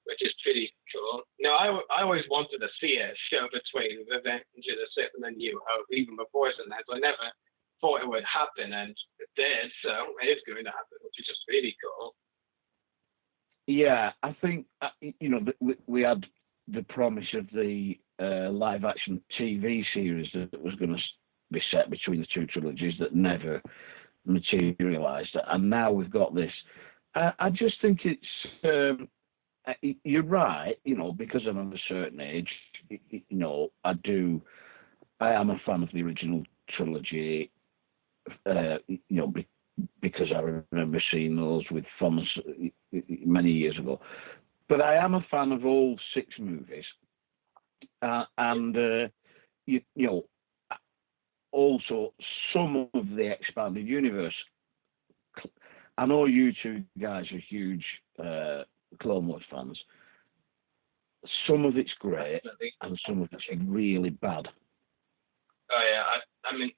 which is pretty cool. I always wanted to see a show between Revenge of the Sith and then New Hope, even before that. So I never thought it would happen, and it did. So it is going to happen, which is just really cool. Yeah, I think we had the promise of the live-action TV series that was going to be set between the two trilogies that never materialised, and now we've got this. I just think it's. You're right, because I'm of a certain age, I am a fan of the original trilogy, because I remember seeing those with fondness many years ago. But I am a fan of all 6 movies. Also some of the expanded universe. I know you two guys are huge Clone Wars fans. Some of it's great, and some of it's really bad. Oh yeah,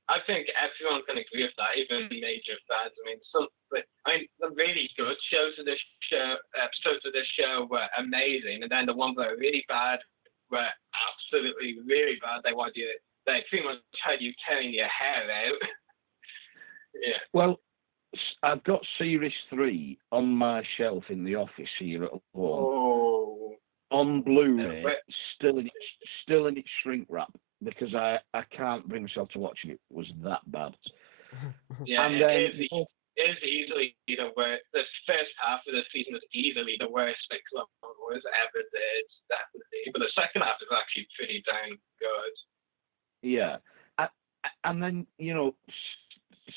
I think everyone can agree with that, even major fans. The really good episodes of this show were amazing, and then the ones that were really bad were absolutely really bad. They pretty much had you tearing your hair out. Yeah. Well, I've got Series 3 on my shelf in the office here at home. Oh. On Blu-ray, still in its shrink wrap, because I can't bring myself to watching it. It was that bad. Yeah, and it is easily the worst. This first half of the season is easily the worst that Clone Wars ever did, definitely. But the second half is actually pretty damn good. Yeah, and then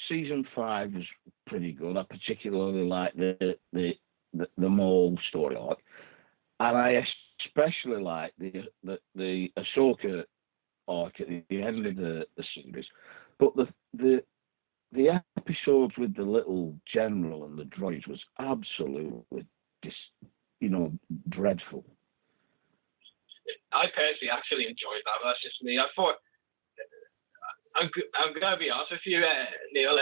season 5 was pretty good. I particularly like the Maul story arc, and I especially like the Ahsoka arc at the end of the series. But the episodes with the little general and the droids was absolutely dreadful. I personally actually enjoyed that. That's just me. I thought. I'm gonna be honest with you, Neil.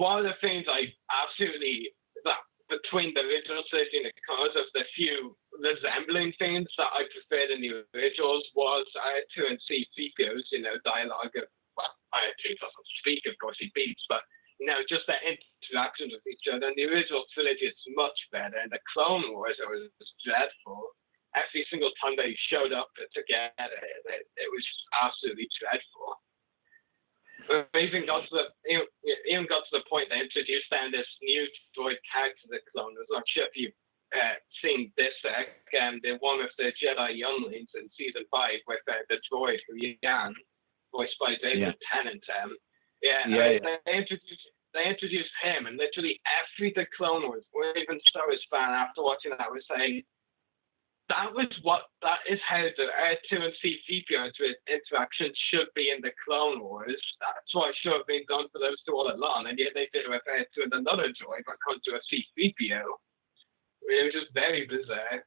One of the things I absolutely between the original trilogy and the Clones of the few resembling things that I preferred in the originals was I had to see Fico's, dialogue of, well, I had to doesn't speak, of course he beats, but, just their interactions with each other. And the original trilogy is much better, and the Clone Wars was dreadful. Every single time they showed up together, it was absolutely dreadful. But even got to the point they introduced then this new droid character, the Clone Wars. I'm not sure if you've seen this, the one with the Jedi younglings in season 5 with the droid who Yan, voiced by David Tennant. They introduced him, and literally every the Clone Wars, or even Star Wars fan after watching that was saying that is how the R2 and C-3PO interaction should be in the Clone Wars. That's what should have been done for those two all along, and yet they did it with R2 and another droid when it comes to a C-3PO. It was just very bizarre.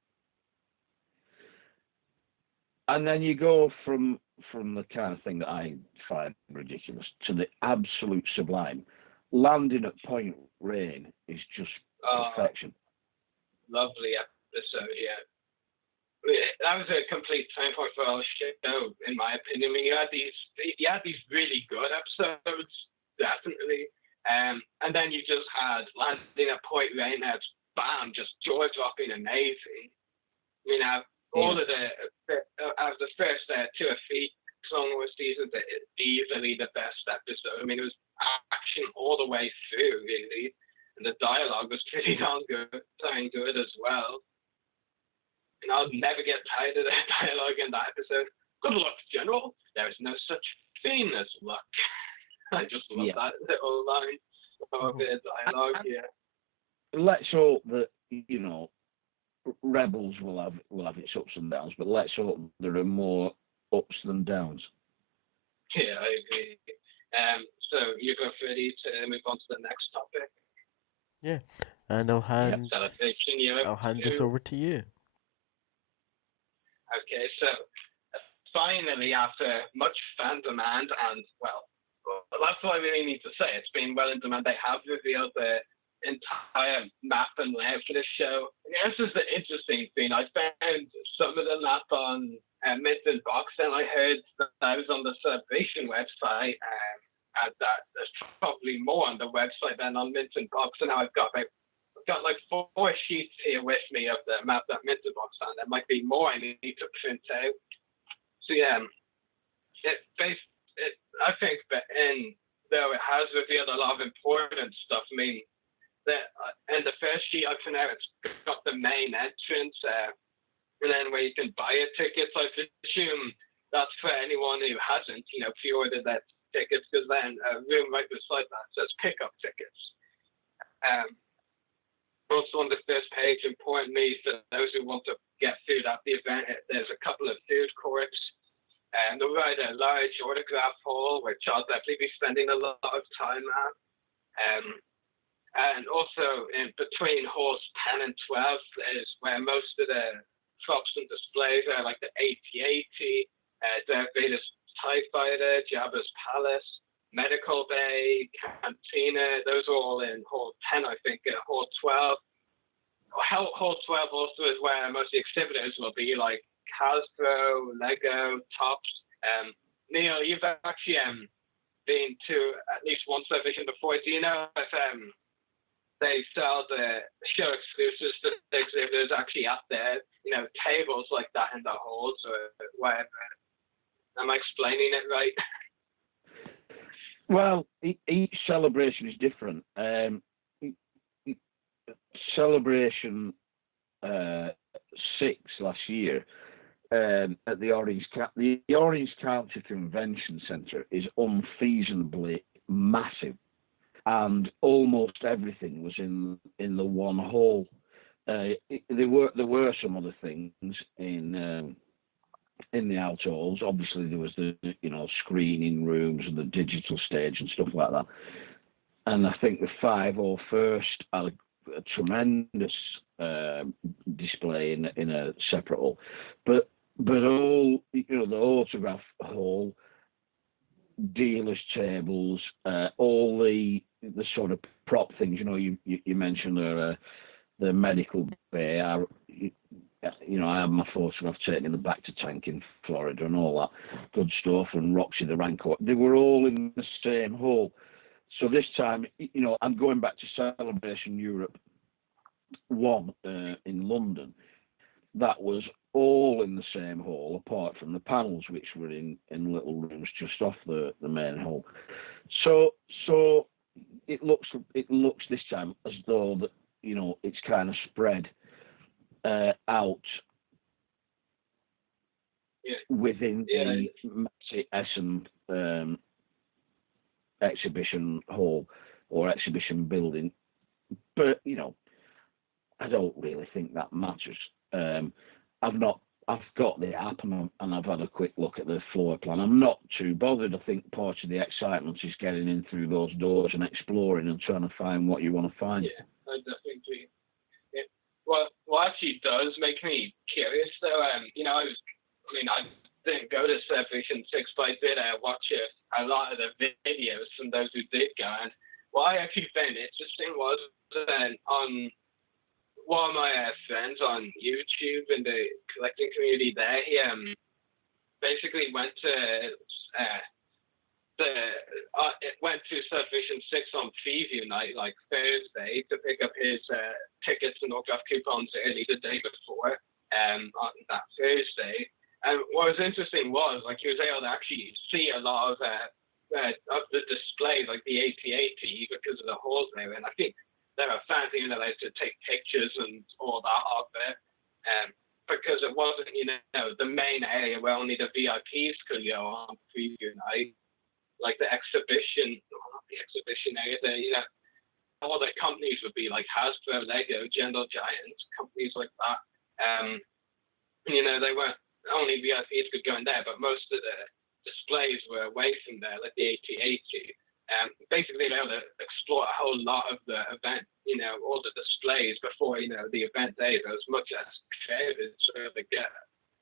And then you go from the kind of thing that I find ridiculous to the absolute sublime. Landing at Point Rain is just perfection. Lovely episode, yeah. That was a complete turning point for our show, in my opinion. I mean, you had these really good episodes, definitely, and then you just had Landing at Point Rain. That's bam, just jaw dropping, amazing. I mean, all of the first 2 or 3 Clone Wars seasons, it's easily the best episode. I mean, it was action all the way through, really, and the dialogue was pretty darn good as well. And I'll never get tired of the dialogue in that episode. Good luck, General. There is no such thing as luck. I just love that little line of dialogue. Let's hope that Rebels will have its ups and downs, but let's hope there are more ups than downs. Yeah, I agree. So you're both ready to move on to the next topic? Yeah, and I'll hand this over to you. Okay, so finally, after much fan demand, and well, that's all I really need to say. It's been well in demand. They have revealed the entire map and layout for this show. And this is the interesting thing. I found some of the map on Mint and Box, and I heard that I was on the Celebration website, and that there's probably more on the website than on Mint and Box. And now I've got like 4 sheets here with me of the map that Mint and Box on. There might be more I need to print out. So yeah, I think that though it has revealed a lot of important stuff, I mean, in the first sheet I printed out, it's got the main entrance, and then where you can buy your tickets. I presume that's for anyone who hasn't, pre-ordered their tickets, because then a room right beside that says pick-up tickets. Also on the first page, importantly, for those who want to get food at the event, there's a couple of food courts. And they'll write a large autograph hall, which I'll definitely be spending a lot of time at. And also in between halls 10 and 12 is where most of the props and displays are, like the AT-AT, Darth Vader's TIE Fighter, Jabba's Palace, Medical Bay, Cantina. Those are all in Hall 10, I think. Hall 12. Hall 12 also is where most of the exhibitors will be, like Hasbro, Lego, Topps. Neil, you've actually been to at least one celebration before. Do you know if they sell the show exclusives to the exhibitors actually at their tables like that in the halls or whatever? Am I explaining it right? Well, each celebration is different. Celebration 6 last year at the Orange County Convention Centre is unfeasibly massive, and almost everything was in the one hall. There were some other things in the out halls. Obviously, there was the screening rooms and the digital stage and stuff like that. And I think the 501st had a tremendous display in a separate hall. But all the autograph hall, dealers tables, all the sort of prop things. You mentioned the medical bay. I have my photograph taken in the back to tank in Florida and all that good stuff, and Roxy the Rancor. They were all in the same hall. So this time, I'm going back to Celebration Europe 1 in London. That was all in the same hall, apart from the panels, which were in little rooms just off the main hall. So it looks this time as though that it's kind of spread out within the Maxi Essen exhibition hall or exhibition building, but I don't really think that matters. I've got the app and I've had a quick look at the floor plan. I'm not too bothered. I think part of the excitement is getting in through those doors and exploring and trying to find what you want to find. Yeah, I definitely agree. Yeah. What actually does make me curious, though, I didn't go to Celebration 6, but I did watch a lot of the videos from those who did go. And what I actually found interesting was on one of my friends on YouTube in the collecting community there, he basically went to Celebration 6 on preview night, like Thursday, to pick up his tickets and autograph coupons early the day before on that Thursday. And what was interesting was, like, he was able to actually see a lot of the displays, like the AT-AT, because of the halls there. And I think there are fans even allowed to take pictures and all that of it, because it wasn't, the main area where only the VIPs could go on preview night, like the exhibition, not the exhibition area, all the companies would be like Hasbro, Lego, Gentle Giants, companies like that. They weren't, only VIPs could go in there, but most of the displays were away from there, like the AT-AT. Basically, they were able to explore a whole lot of the event, all the displays before, the event day. There was much less crowded, so they get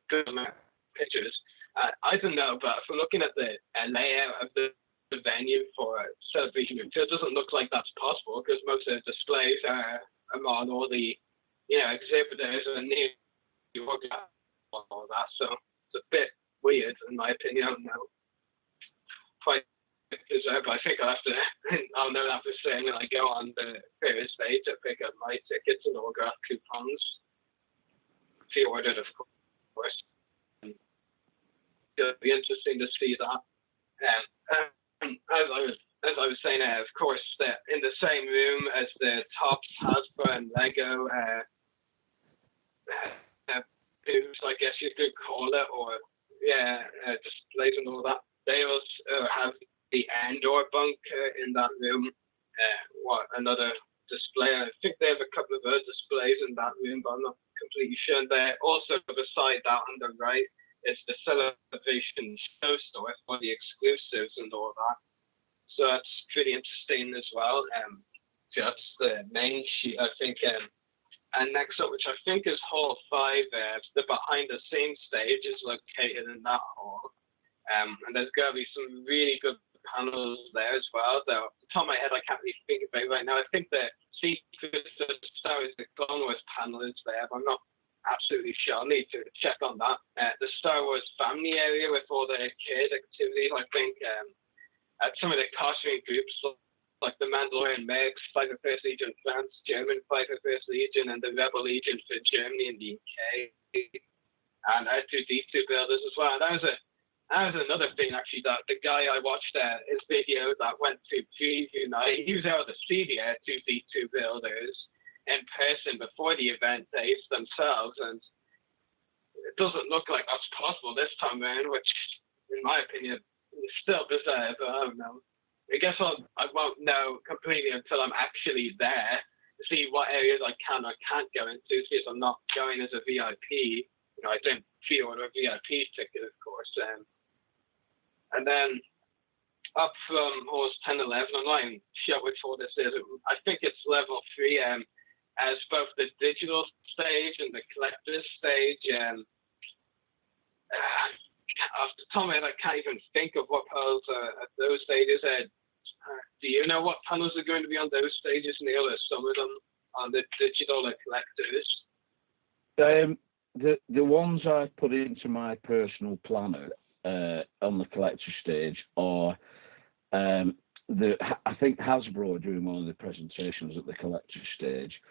good amount of pictures. I don't know, but from looking at the layout of the venue for Celebration Room 2, it doesn't look like that's possible, because most of the displays are on all the, exhibitors and all that. So it's a bit weird, in my opinion. I don't know. Quite bizarre, but I think I'll know that for certain when I go on the Thursday to pick up my tickets and autograph coupons. Pre-ordered, of course. It'll be interesting to see that. As I was saying, of course, in the same room as the Topps, Hasbro, and Lego booths, I guess you could call it, or displays and all that. They also have the Andor bunker in that room. Another display? I think they have a couple of other displays in that room, but I'm not completely sure. And there also beside that on the right is the Celebration show store for the exclusives and all that. So that's pretty interesting as well. So that's the main sheet, I think. And next up, which I think is Hall 5, the behind the scenes stage is located in that hall. And there's going to be some really good panels there as well. Though, off the top of my head, I can't really think about it right now. I think the Secret Star Wars, the Clone Wars panel is there, but I'm not absolutely sure. I'll need to check on that. The Star Wars family area with all the kid activities, I think some of the costuming groups, like the Mandalorian Megs, 501st Legion France, German 501st Legion, and the Rebel Legion for Germany and the UK, and R2-D2 builders as well. And that was another thing, actually, that the guy I watched his video that went to preview night, he was able to see the R2-D2 builders in person before the event days themselves, and it doesn't look like that's possible this time around, which, in my opinion, is still bizarre, but I don't know. I guess I won't know completely until I'm actually there to see what areas I can or can't go into, because I'm not going as a VIP. I don't pre-order a VIP ticket, of course. And then up from halls 10, 11, I'm not even sure which hall this is. I think it's level 3, as both the digital stage and the collector's stage. Off the top of my head, I can't even think of what panels are at those stages. Do you know what panels are going to be on those stages, Neil? Or some of them on the digital or collectors? The ones I put into my personal planner on the collector stage are I think Hasbro are doing one of the presentations at the collector stage,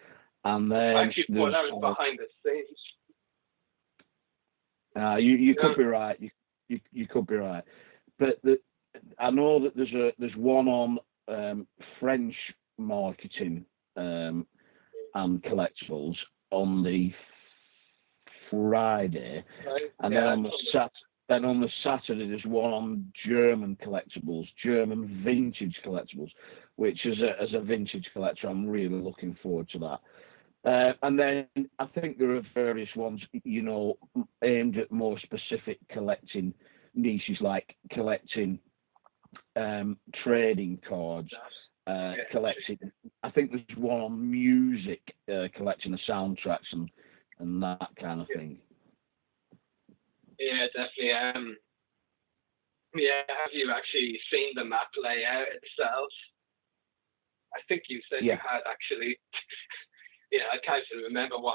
and then I actually thought that was behind the scenes. You could be right. You could be right, but I know that there's one on French marketing and collectibles on the Friday, and then on the Saturday there's one on German collectibles, German vintage collectibles, which as a vintage collector I'm really looking forward to that. And then I think there are various ones, aimed at more specific collecting niches, like collecting trading cards, collecting. I think there's one on music, collecting the soundtracks and that kind of thing. Yeah, definitely. Have you actually seen the map layout itself? I think you said you had actually. Yeah, I can't even remember what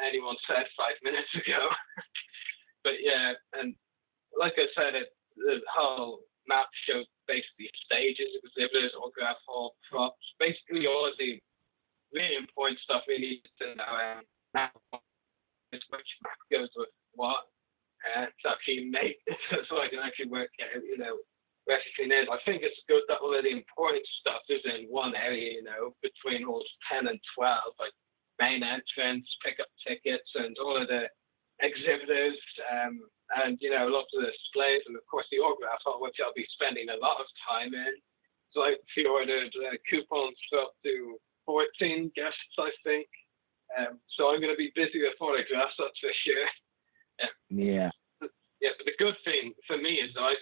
anyone said 5 minutes ago. But yeah, and like I said, the whole map showed basically stages, exhibitors, autograph hall, props, basically all of the really important stuff we need to know. Which map goes with what, to actually make so I can actually work out, where everything is. I think it's good that all of the important stuff is in one area, between halls 10 and 12, like main entrance, pick up tickets, and all of the exhibitors, and lots of the displays, and of course the autograph hall, which I'll be spending a lot of time in. So I pre-ordered coupons for up to 14 guests, I think. So I'm going to be busy with autographs, that's for sure. Yeah. Yeah, but the good thing for me is I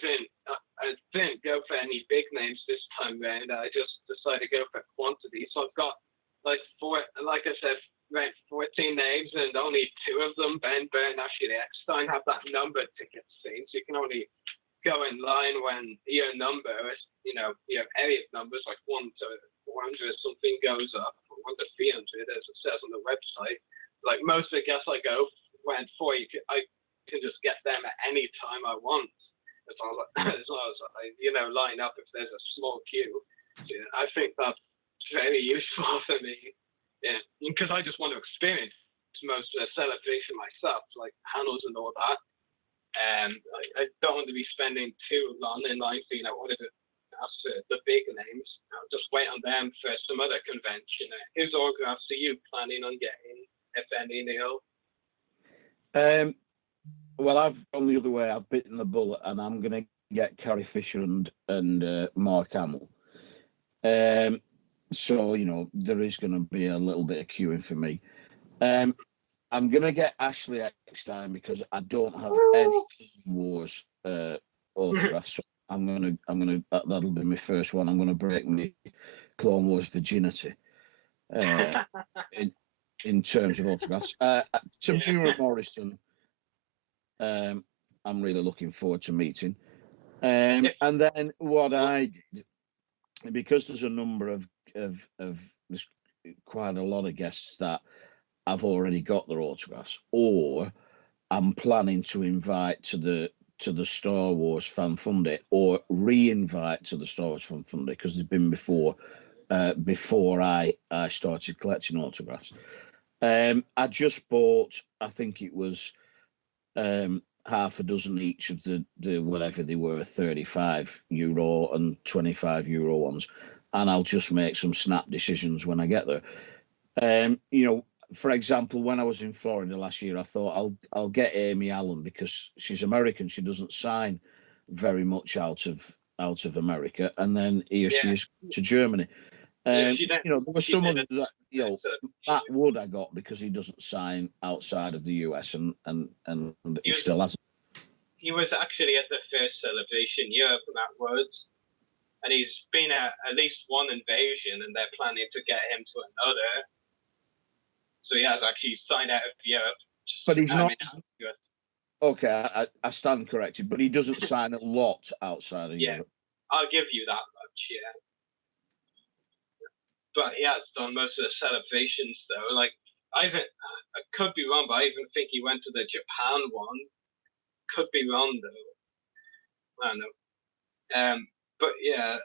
didn't go for any big names this time round. I just decided to go for quantity. So I've got like I said, around 14 names, and only 2 of them, Ben Byrne, Ashley Eckstein, have that numbered ticket scene. So you can only go in line when your number is, your area numbers like 1 to 400 or something goes up, or 1 to 300 as it says on the website. Like most of the guests I went for, I can just get them at any time I want, as long as I line up if there's a small queue. So, I think that's very useful for me. Yeah, because I just want to experience most of the celebration myself, like panels and all that. And I don't want to be spending too long in line for what is it? That's the big names. I'll just wait on them for some other convention. Whose autographs are you planning on getting, if any, Neil? Well, I've gone the other way. I've bitten the bullet, and I'm going to get Carrie Fisher and Mark Hamill. So there is going to be a little bit of queuing for me. I'm going to get Ashley Eckstein because I don't have any Clone Wars autographs. So that'll be my first one. I'm going to break my Clone Wars virginity in terms of autographs. Tamura Morrison, I'm really looking forward to meeting. And then what I did, because there's a number of there's quite a lot of guests that I've already got their autographs, or I'm planning to invite to the Star Wars Fan Fun Day, or re-invite to the Star Wars Fan Fun Day, because they've been before I started collecting autographs. I just bought, I think it was half a dozen each of the whatever they were, €35 and €25 ones, and I'll just make some snap decisions when I get there. For example, when I was in Florida last year, I thought I'll get Amy Allen because she's American. She doesn't sign very much out of America, and then here she is to Germany. There were some others that Matt Wood I got because he doesn't sign outside of the US, and he still hasn't. He was actually at the first celebration Europe, Matt Wood, and he's been at least one invasion, and they're planning to get him to another. So he has actually signed out of Europe. But he's not. Okay, I stand corrected, but he doesn't sign a lot outside of Europe. I'll give you that much, yeah. But he has done most of the celebrations, though. Like, I could be wrong, but I even think he went to the Japan one. Could be wrong, though. I don't know. But yeah,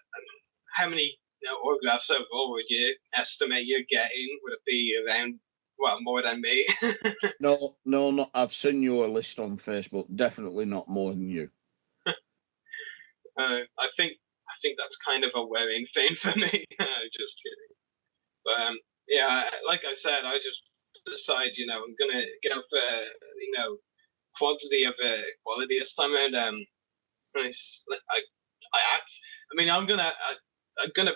how many autographs overall would you estimate you're getting? Would it be around, well, more than me? No, not. I've seen your list on Facebook. Definitely not more than you. I think that's kind of a worrying thing for me. Just kidding. But yeah, like I said, I just decide, I'm gonna go for quantity of quality this time around. I mean, I'm gonna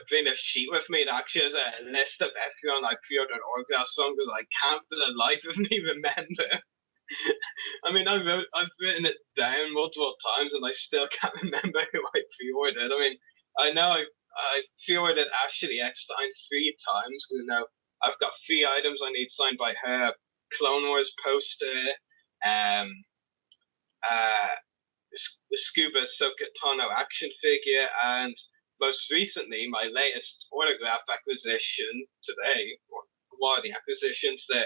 bring a sheet with me that actually has a list of everyone I pre-ordered autographs from because I can't for the life of me remember. I mean, I've written it down multiple times and I still can't remember who I pre-ordered. I mean, I know I pre-ordered Ashley Eckstein 3 times because I've got 3 items I need signed by her: Clone Wars poster, the Scuba Ahsoka Tano action figure, and most recently my latest autograph acquisition today, or one of the acquisitions, the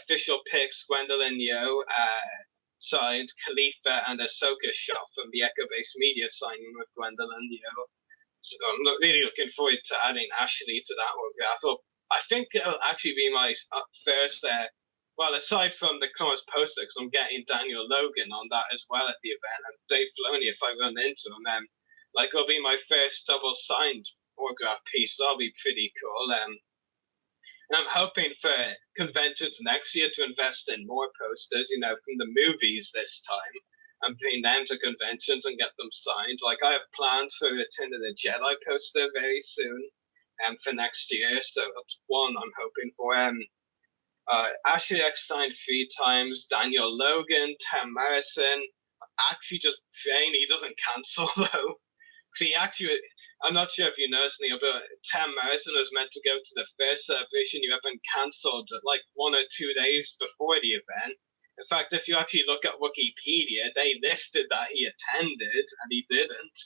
official pics Gwendolyn Yo signed Khalifa and Ahsoka shot from the Echo Base Media signing with Gwendolyn Yo. So I'm really looking forward to adding Ashley to that autograph. Well, I think it'll actually be my first well, aside from the Clones poster, because I'm getting Daniel Logan on that as well at the event, and Dave Filoni if I run into him, it'll be my first double signed autograph piece. So that'll be pretty cool. And I'm hoping for conventions next year to invest in more posters, from the movies this time, and bring them to conventions and get them signed. Like, I have plans for Return of the Jedi poster very soon, for next year. So that's one I'm hoping for. Ashley Eckstein 3 times, Daniel Logan, Tim Morrison. Actually, just praying he doesn't cancel though. See, I'm not sure if you noticed, Neil, but Tim Morrison was meant to go to the first celebration you haven't cancelled like 1 or 2 days before the event. In fact, if you actually look at Wikipedia, they listed that he attended and he didn't.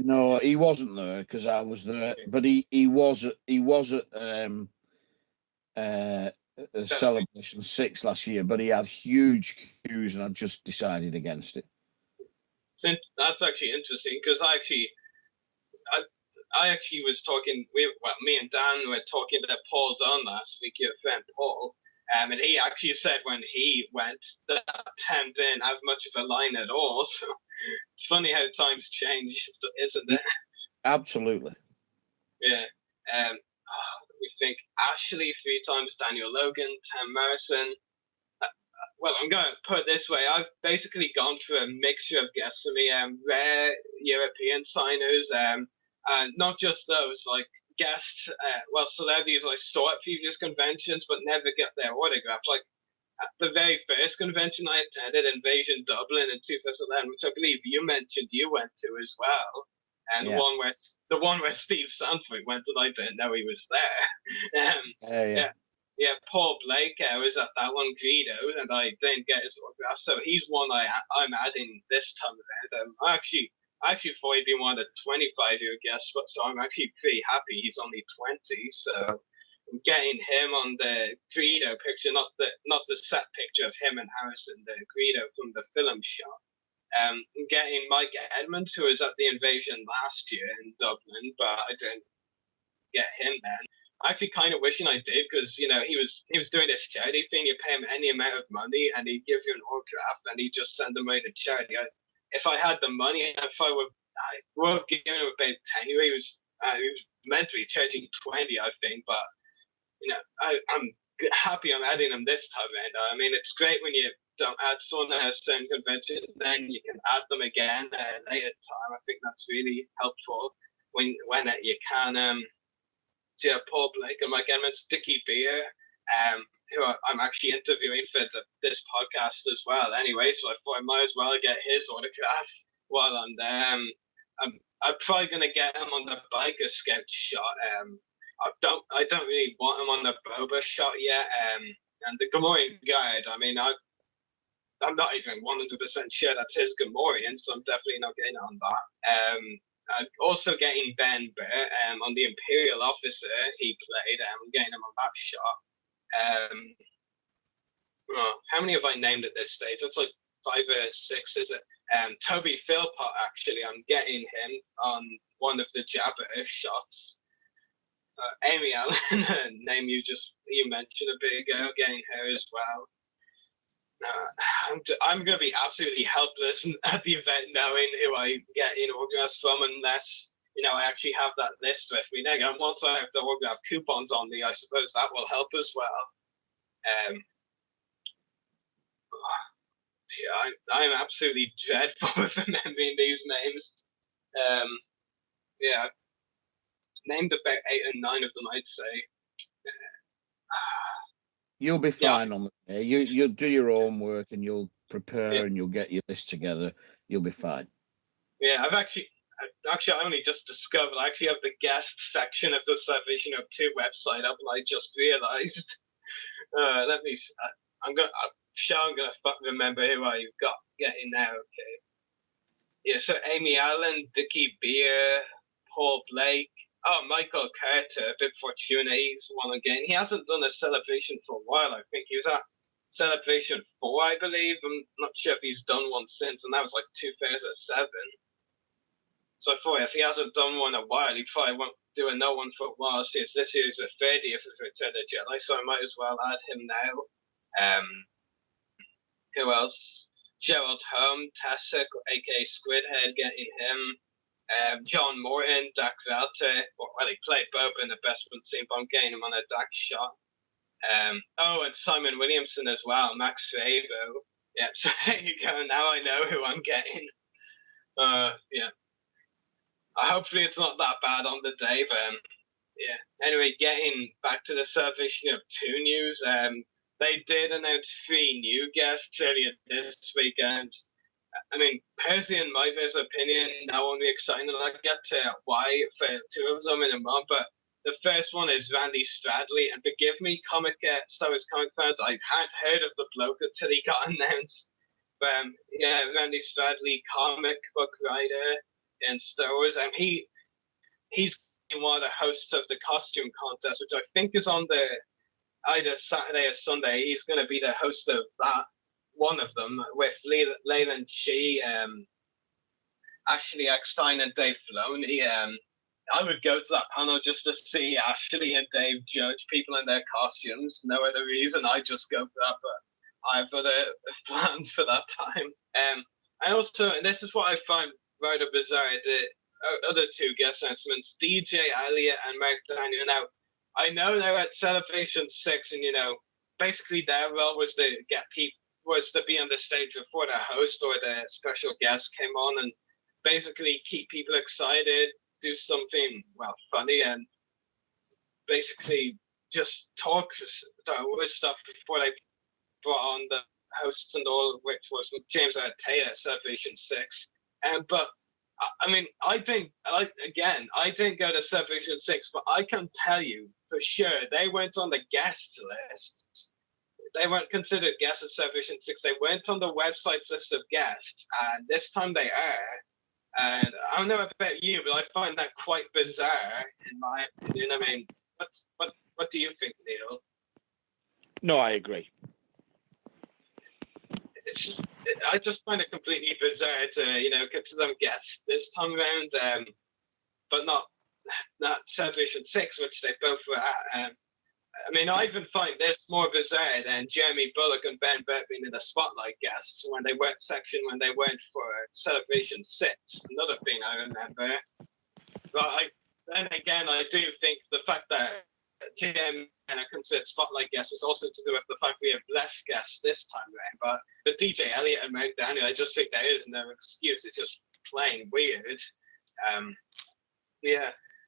No, he wasn't there because I was there, but he was at Celebration 6 last year, but he had huge queues and I just decided against it. That's actually interesting because I actually was talking, me and Dan were talking to Paul Dunn last week, your friend Paul, and he actually said when he went that Tim didn't have much of a line at all. So it's funny how times change, isn't it? Absolutely. Yeah. We think Ashley 3 times, Daniel Logan, Tim Morrison. Well, I'm going to put it this way. I've basically gone through a mixture of guests for me, rare European signers, and not just those, like guests, celebrities I saw at previous conventions but never get their autographs. Like at the very first convention I attended, Invasion Dublin in 2011, which I believe you mentioned you went to as well. And yeah. the one where Steve Sandwick went and I didn't know he was there. Yeah, Paul Blake was at that one, Greedo, and I didn't get his autograph, so he's one I'm adding this time around. I actually thought he'd be one of the 25-year guests, but so I'm actually pretty happy he's only 20. So I'm getting him on the Greedo picture, not the set picture of him and Harrison, the Greedo from the film shot. Getting Mike Edmonds, who was at the Invasion last year in Dublin, but I didn't get him then. I actually kind of wishing I did because he was doing this charity thing. You pay him any amount of money and he'd give you an autograph and he'd just send the money to charity. If I had the money, I would have given him about 10. He was meant to be charging 20, I think, but I'm happy I'm adding him this time around. I mean, it's great when you don't add someone that has a certain convention, then you can add them again later time. I think that's really helpful when you can. Paul Blake and Mike Edmonds, Dickie Beer, who I'm actually interviewing for this podcast as well. Anyway, so I thought I might as well get his autograph while I'm there. I'm probably gonna get him on the Biker Scout shot. I don't really want him on the Boba shot yet. And the Gamorrean Guide, I mean, I'm not even 100% sure that's his Gamorrean, so I'm definitely not getting on that. I'm also getting Ben Burr on the Imperial Officer he played. I'm getting him on that shot. How many have I named at this stage? That's like 5 or 6, is it? Toby Philpott, actually, I'm getting him on one of the Jabber shots. Amy Allen, name you mentioned a bit ago, getting her as well. I'm going to be absolutely helpless at the event knowing who I get autographs from unless, I actually have that list with me. Now, again, once I have the autograph coupons on me, I suppose that will help as well. I'm absolutely dreadful with remembering these names. I've named about 8 or 9 of them, I'd say. You'll be fine on the day. You'll do your own work and you'll prepare and you'll get your list together. You'll be fine. Yeah, I only just discovered I actually have the guest section of the Celebration of 2 website up, and I just realized. I'm gonna remember who I've got getting now. Okay. Yeah, so Amy Allen, Dickie Beer, Paul Blake. Oh, Michael Carter, Bib Fortuna, he's won again. He hasn't done a celebration for a while, I think. He was at Celebration 4, I believe. I'm not sure if he's done one since, and that was like 2007. So I thought if he hasn't done one in a while, he probably won't do another one for a while, since this year's the 30th of Return of the Jedi, so I might as well add him now. Who else? Gerald Home, Tasek, aka Squidhead, getting him. John Morton, Dak Valter. Well, he played Boba in the Bespin scene, but I'm getting him on a Dak shot. And Simon Williamson as well, Max Favo. Yeah, so there you go. Now I know who I'm getting. Hopefully it's not that bad on the day, but Anyway, getting back to the Celebration of 2 news. They did announce 3 new guests earlier this weekend. I mean, personally, in my opinion, now only exciting, and I'll get to why for 2 of them in a moment, but the first one is Randy Stradley, and forgive me, Star Wars comic fans, I hadn't heard of the bloke until he got announced. But Randy Stradley, comic book writer in Star Wars, and he's one of the hosts of the costume contest, which I think is on either Saturday or Sunday. He's going to be the host of that. One of them with Leyland Chi, Ashley Eckstein, and Dave Filoni. I would go to that panel just to see Ashley and Dave judge people in their costumes. No other reason. I just go for that, but I have other plans for that time. And also, and this is what I find rather bizarre, the other 2 guest announcements, DJ Elliott and Mark Daniel. Now, I know they're at Celebration 6, and basically their role was to be on the stage before the host or the special guest came on, and basically keep people excited, do something funny, and basically just talk Star Wars stuff before they brought on the hosts and all, which was James Artea at Celebration 6. But I mean, I didn't go to Celebration 6, but I can tell you for sure they weren't on the guest list. They weren't considered guests at Celebration 6. They weren't on the website's list of guests, and this time they are. And I don't know about you, but I find that quite bizarre, in my opinion. I mean, what do you think, Neil? No, I agree. I just find it completely bizarre to, consider them guests this time around, but not Celebration 6, which they both were at. I mean, I even find this more bizarre than Jeremy Bulloch and Ben Burt being in the spotlight guests when they went for Celebration 6. Another thing I remember. But then again, I do think the fact that Jim and I considered spotlight guests is also to do with the fact we have less guests this time around. But the DJ Elliott and Mark Daniel, I just think there is no excuse. It's just plain weird.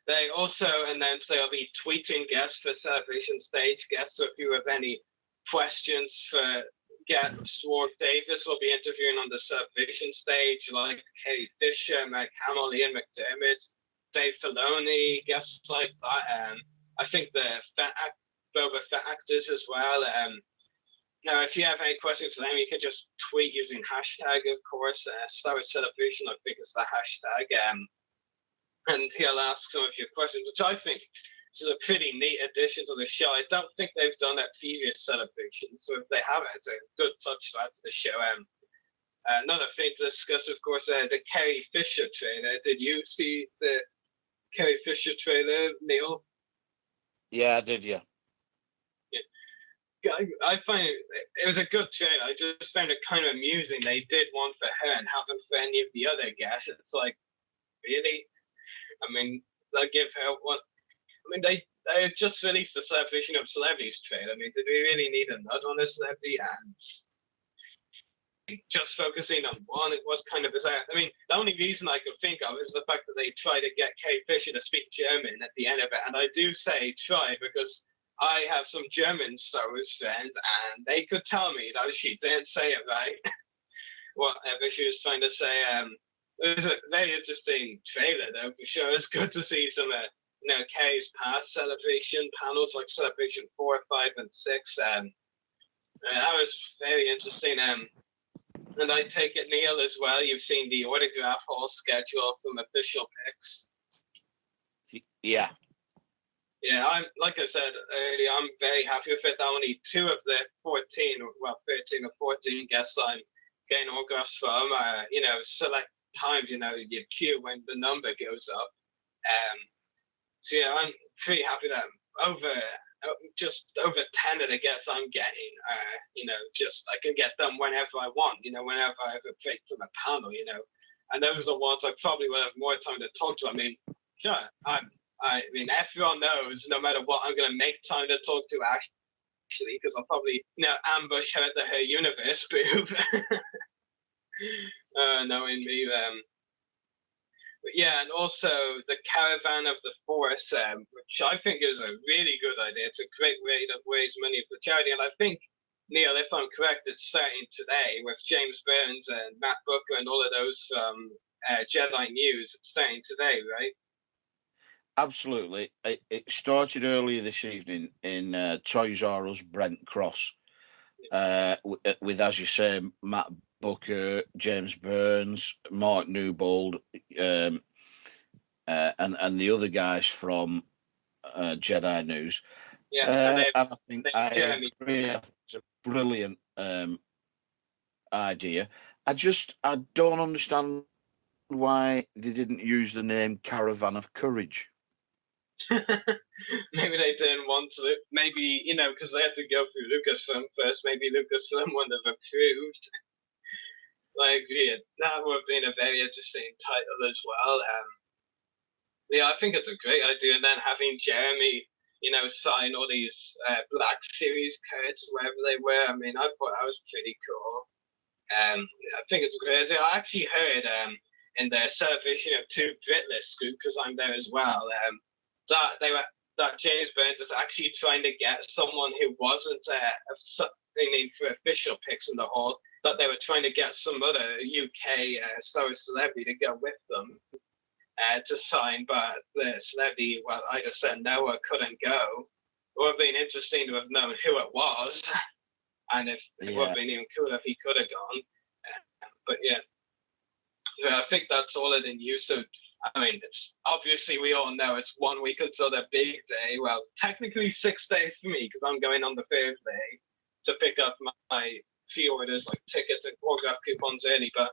They also announced they'll be tweeting guests for Celebration Stage guests. So if you have any questions for guests, Ward Davis will be interviewing on the Celebration Stage, like Katie Fisher, Mark Hamill, Ian McDermott, Dave Filoni, guests like that. I think the Boba Fett actors as well. Now, if you have any questions for them, you can just tweet using hashtag, of course. Star Wars Celebration, I think, is the hashtag. And he'll ask some of your questions, which I think is a pretty neat addition to the show. I don't think they've done that previous celebration, so if they have, it's a good touch to add to the show. Another thing to discuss, of course, the Carrie Fisher trailer. Did you see the Carrie Fisher trailer, Neil? Yeah, I did. Yeah. I find it was a good trailer. I just found it kind of amusing. They did one for her and haven't for any of the other guests. It's like, really? I mean, they'll give her one. I mean, they just released the Celebration of Celebrities trailer. I mean, did we really need another one of celebrity? And just focusing on one, it was kind of bizarre. I mean, the only reason I could think of is the fact that they try to get Kay Fisher to speak German at the end of it. And I do say try because I have some German Star Wars friends, and they could tell me that she didn't say it right. Whatever she was trying to say. It was a very interesting trailer, though, for sure. It's good to see some, Kay's past celebration panels, like Celebration 4, 5, and 6. That was very interesting. And I take it, Neil, as well, you've seen the autograph hall schedule from official picks. Yeah. Yeah, like I said earlier, I'm very happy with it. Only 2 of the 13 or 14 guests I'm getting autographs from, select times, your queue when the number goes up. So yeah, I'm pretty happy that just over 10 of the guests I'm getting, just I can get them whenever I want, whenever I have a break from a panel, and those are the ones I probably will have more time to talk to. I mean, sure, I mean, everyone knows no matter what, I'm going to make time to talk to Ashley because I'll probably, ambush her at her universe group. Knowing me. But yeah, and also the Caravan of the Forest, which I think is a really good idea. It's a great way to raise money for charity. And I think, Neil, if I'm correct, it's starting today with James Burns and Matt Booker and all of those from Jedi News. It's starting today, right? Absolutely. It started earlier this evening in Toys R Us Brent Cross with, as you say, Matt Booker, James Burns, Mark Newbold, and the other guys from Jedi News. Yeah, and I think I agree. It's a brilliant idea. I don't understand why they didn't use the name Caravan of Courage. Maybe they didn't want to. Maybe, because they had to go through Lucasfilm first. Maybe Lucasfilm wouldn't have approved. I agree. That would have been a very interesting title as well. Yeah, I think it's a great idea. And then having Jeremy, sign all these Black Series cards, wherever they were. I mean, I thought that was pretty cool. I think it's a great idea. I actually heard in the Celebration of 2 Britlist group, because I'm there as well, that James Burns is actually trying to get someone who wasn't aiming for official picks in the hall, that they were trying to get some other UK Star Wars celebrity to go with them to sign, but the celebrity, well, either said no or couldn't go. It would have been interesting to have known who it was, and if it would have been even cooler if he could have gone. But yeah, I think that's all of the news. So I mean, it's obviously we all know it's 1 week until the big day. Well, technically 6 days for me because I'm going on the Thursday to pick up my pre-orders like tickets and autograph coupons early. But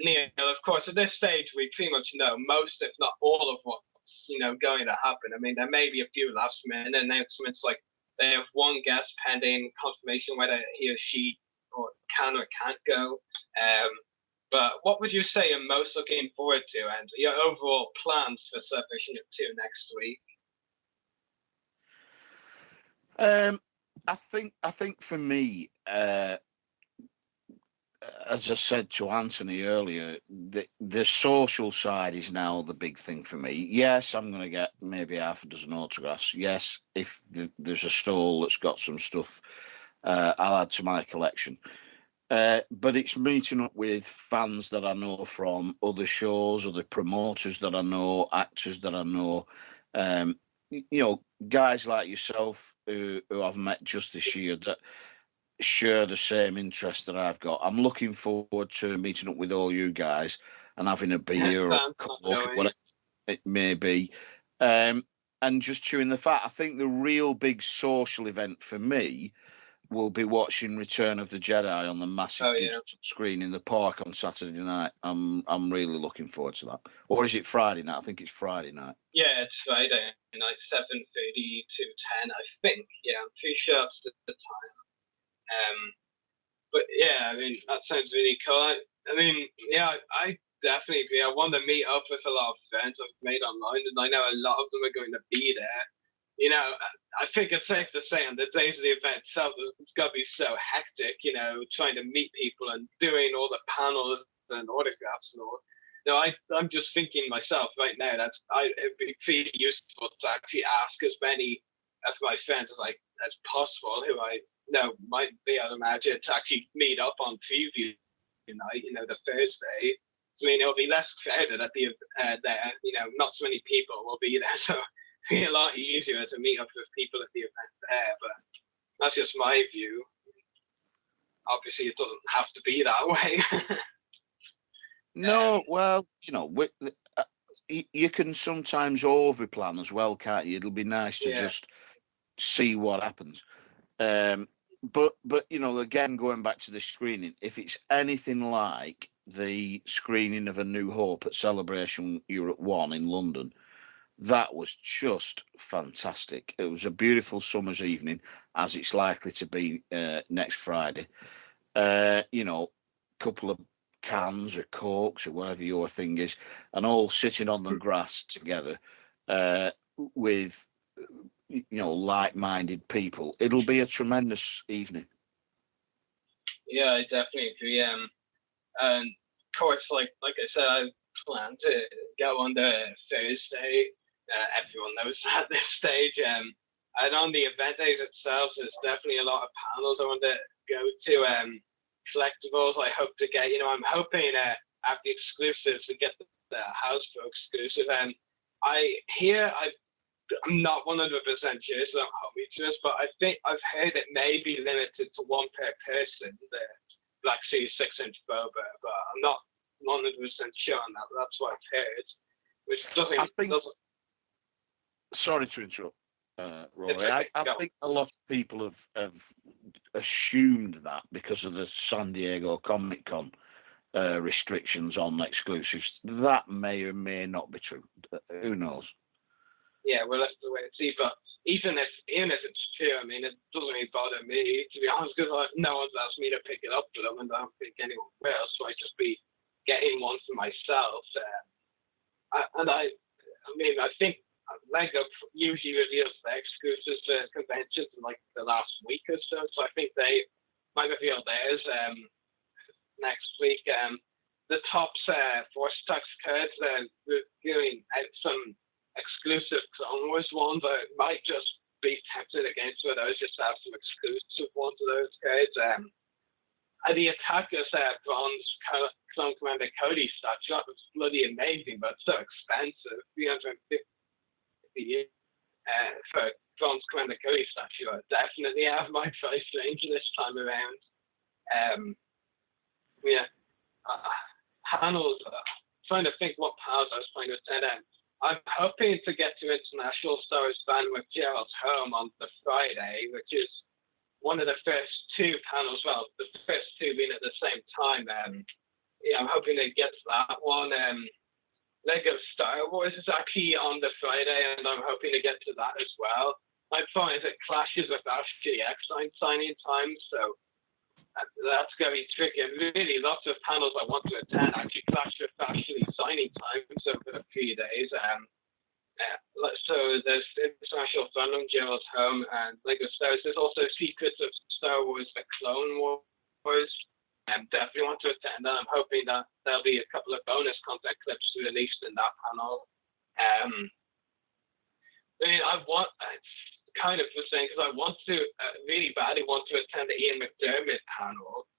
Neil, of course, at this stage we pretty much know most, if not all, of what's going to happen. I mean, there may be a few last minute announcements, like they have one guest pending confirmation whether he or she can or can't go. But what would you say you're most looking forward to, and your overall plans for Celebration of 2 next week? I think for me, as I said to Anthony earlier, the social side is now the big thing for me. Yes, I'm going to get maybe half a dozen autographs. Yes, if there's a stall that's got some stuff, I'll add to my collection. But it's meeting up with fans that I know from other shows, other promoters that I know, actors that I know, guys like yourself who I've met just this year that share the same interest that I've got. I'm looking forward to meeting up with all you guys and having a beer or whatever it may be, and just chewing the fat. I think the real big social event for me we'll be watching Return of the Jedi on the massive digital screen in the park on Saturday night. I'm really looking forward to that. Or is it Friday night? I think it's Friday night. Yeah, it's Friday night, 7:30 to 10, I think. Yeah, I'm pretty sure that's the time. But yeah, I mean, that sounds really cool. I mean, yeah, I definitely agree. I want to meet up with a lot of friends I've made online, and I know a lot of them are going to be there. You know, I think it's safe to say on the days of the event itself, it's got to be so hectic, you know, trying to meet people and doing all the panels and autographs and all. You know, I'm just thinking myself right now that it'd be pretty useful to actually ask as many of my friends as possible who I know might be able to imagine to actually meet up on preview night, you know, the Thursday. So, I mean, it'll be less crowded at the there. You know, not so many people will be there, so it'll be a lot easier to meet up with people at the event there. But that's just my view. Obviously, it doesn't have to be that way. No, well, you know, you can sometimes overplan as well, can't you? It'll be nice to just see what happens. But you know, again, going back to the screening, if it's anything like the screening of A New Hope at Celebration Europe 1 in London, that was just fantastic. It was a beautiful summer's evening, as it's likely to be next Friday. You know, a couple of cans or cokes or whatever your thing is, and all sitting on the grass together with, you know, like-minded people. It'll be a tremendous evening. Yeah, I definitely agree. And of course, like I said, I plan to go on the Thursday. Everyone knows that at this stage. And on the event days itself, there's definitely a lot of panels I want to go to. Collectibles I hope to get. You know, I'm hoping at the exclusives to get the Hasbro exclusive. And I'm not 100% sure, so don't hold me to this, but I think I've heard it may be limited to one per person, the Black Series 6-inch Boba, but I'm not 100% sure on that. But that's what I've heard, which doesn't. Sorry to interrupt, Rory. I think a lot of people have assumed that because of the San Diego Comic Con restrictions on exclusives. That may or may not be true. Who knows? Yeah, we'll have to wait and see. But even if it's true, I mean, it doesn't really bother me, to be honest, because no one's asked me to pick it up for them, and I don't think anyone will. So I'd just be getting one for myself. I mean, I think Lego usually reveals their exclusives for conventions in like the last week or so. So I think they might reveal theirs next week. The Topps Force Tax cards, they're doing out some exclusive Clone Wars ones. I might just be tempted against one of those, just to have some exclusive ones of those cards. The Attackers bronze Clone Commander Cody statue, that was bloody amazing, but so expensive. $350 for bronze Commander Cody statue. I definitely have my price range this time around. Panels. Trying to think what panels I was trying to attend. I'm hoping to get to International Star Wars Fan with Gerald's Home on the Friday, which is one of the first two panels. Well, the first two being at the same time. I'm hoping to get to that one. Lego Star Wars is actually on the Friday, and I'm hoping to get to that as well. I find it clashes with Ashley Eckstein signing time, so that's going to be tricky. And really, lots of panels I want to attend actually clash with Ashley signing times over a few days. So there's International Fandom, Gerald's Home, and Lego Star Wars. There's also Secrets of Star Wars, The Clone Wars. Definitely want to attend that. I'm hoping that there'll be a couple of bonus content clips released in that panel. I mean, it's kind of the same because I want to really badly want to attend the Ian McDermott panel,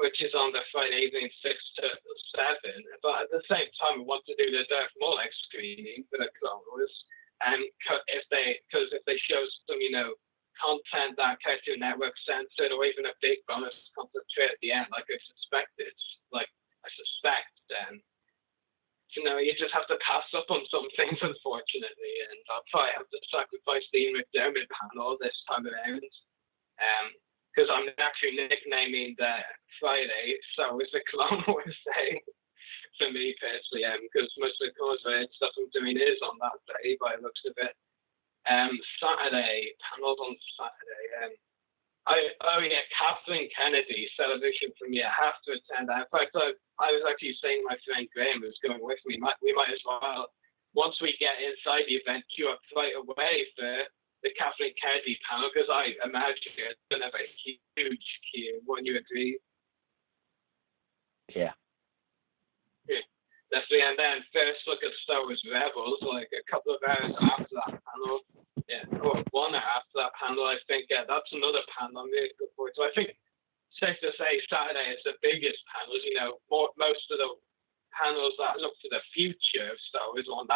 which is on the Friday evening 6 to 7. But at the same time, I want to do the Darth Maul screening for the Clone Wars, and if they show some, you know, content that Cartoon Network censored, or even a big bonus content trait at the end, like I suspect, then you know, you just have to pass up on some things, unfortunately, and I'll probably have to sacrifice the Ian McDermott panel this time around. Because I'm actually nicknaming the Friday Star Wars the Clone Wars Day for me personally, because most of the Clone Wars stuff I'm doing is on that day by the looks of it. Saturday, panels on Saturday. Kathleen Kennedy celebration for me. I have to attend that. In fact, I was actually saying to my friend Graham, who's going with me, we might as well, once we get inside the event, queue up right away for the Kathleen Kennedy panel, because I imagine it's going to have a huge queue. Wouldn't you agree? Yeah. Definitely. And then first look at Star Wars Rebels, like a couple of hours after that panel. Yeah, or 1 hour after that panel, I think. Yeah, that's another panel I'm really looking forward to. I think it's safe to say Saturday is the biggest panels. Most of the panels that look to the future of Star Wars on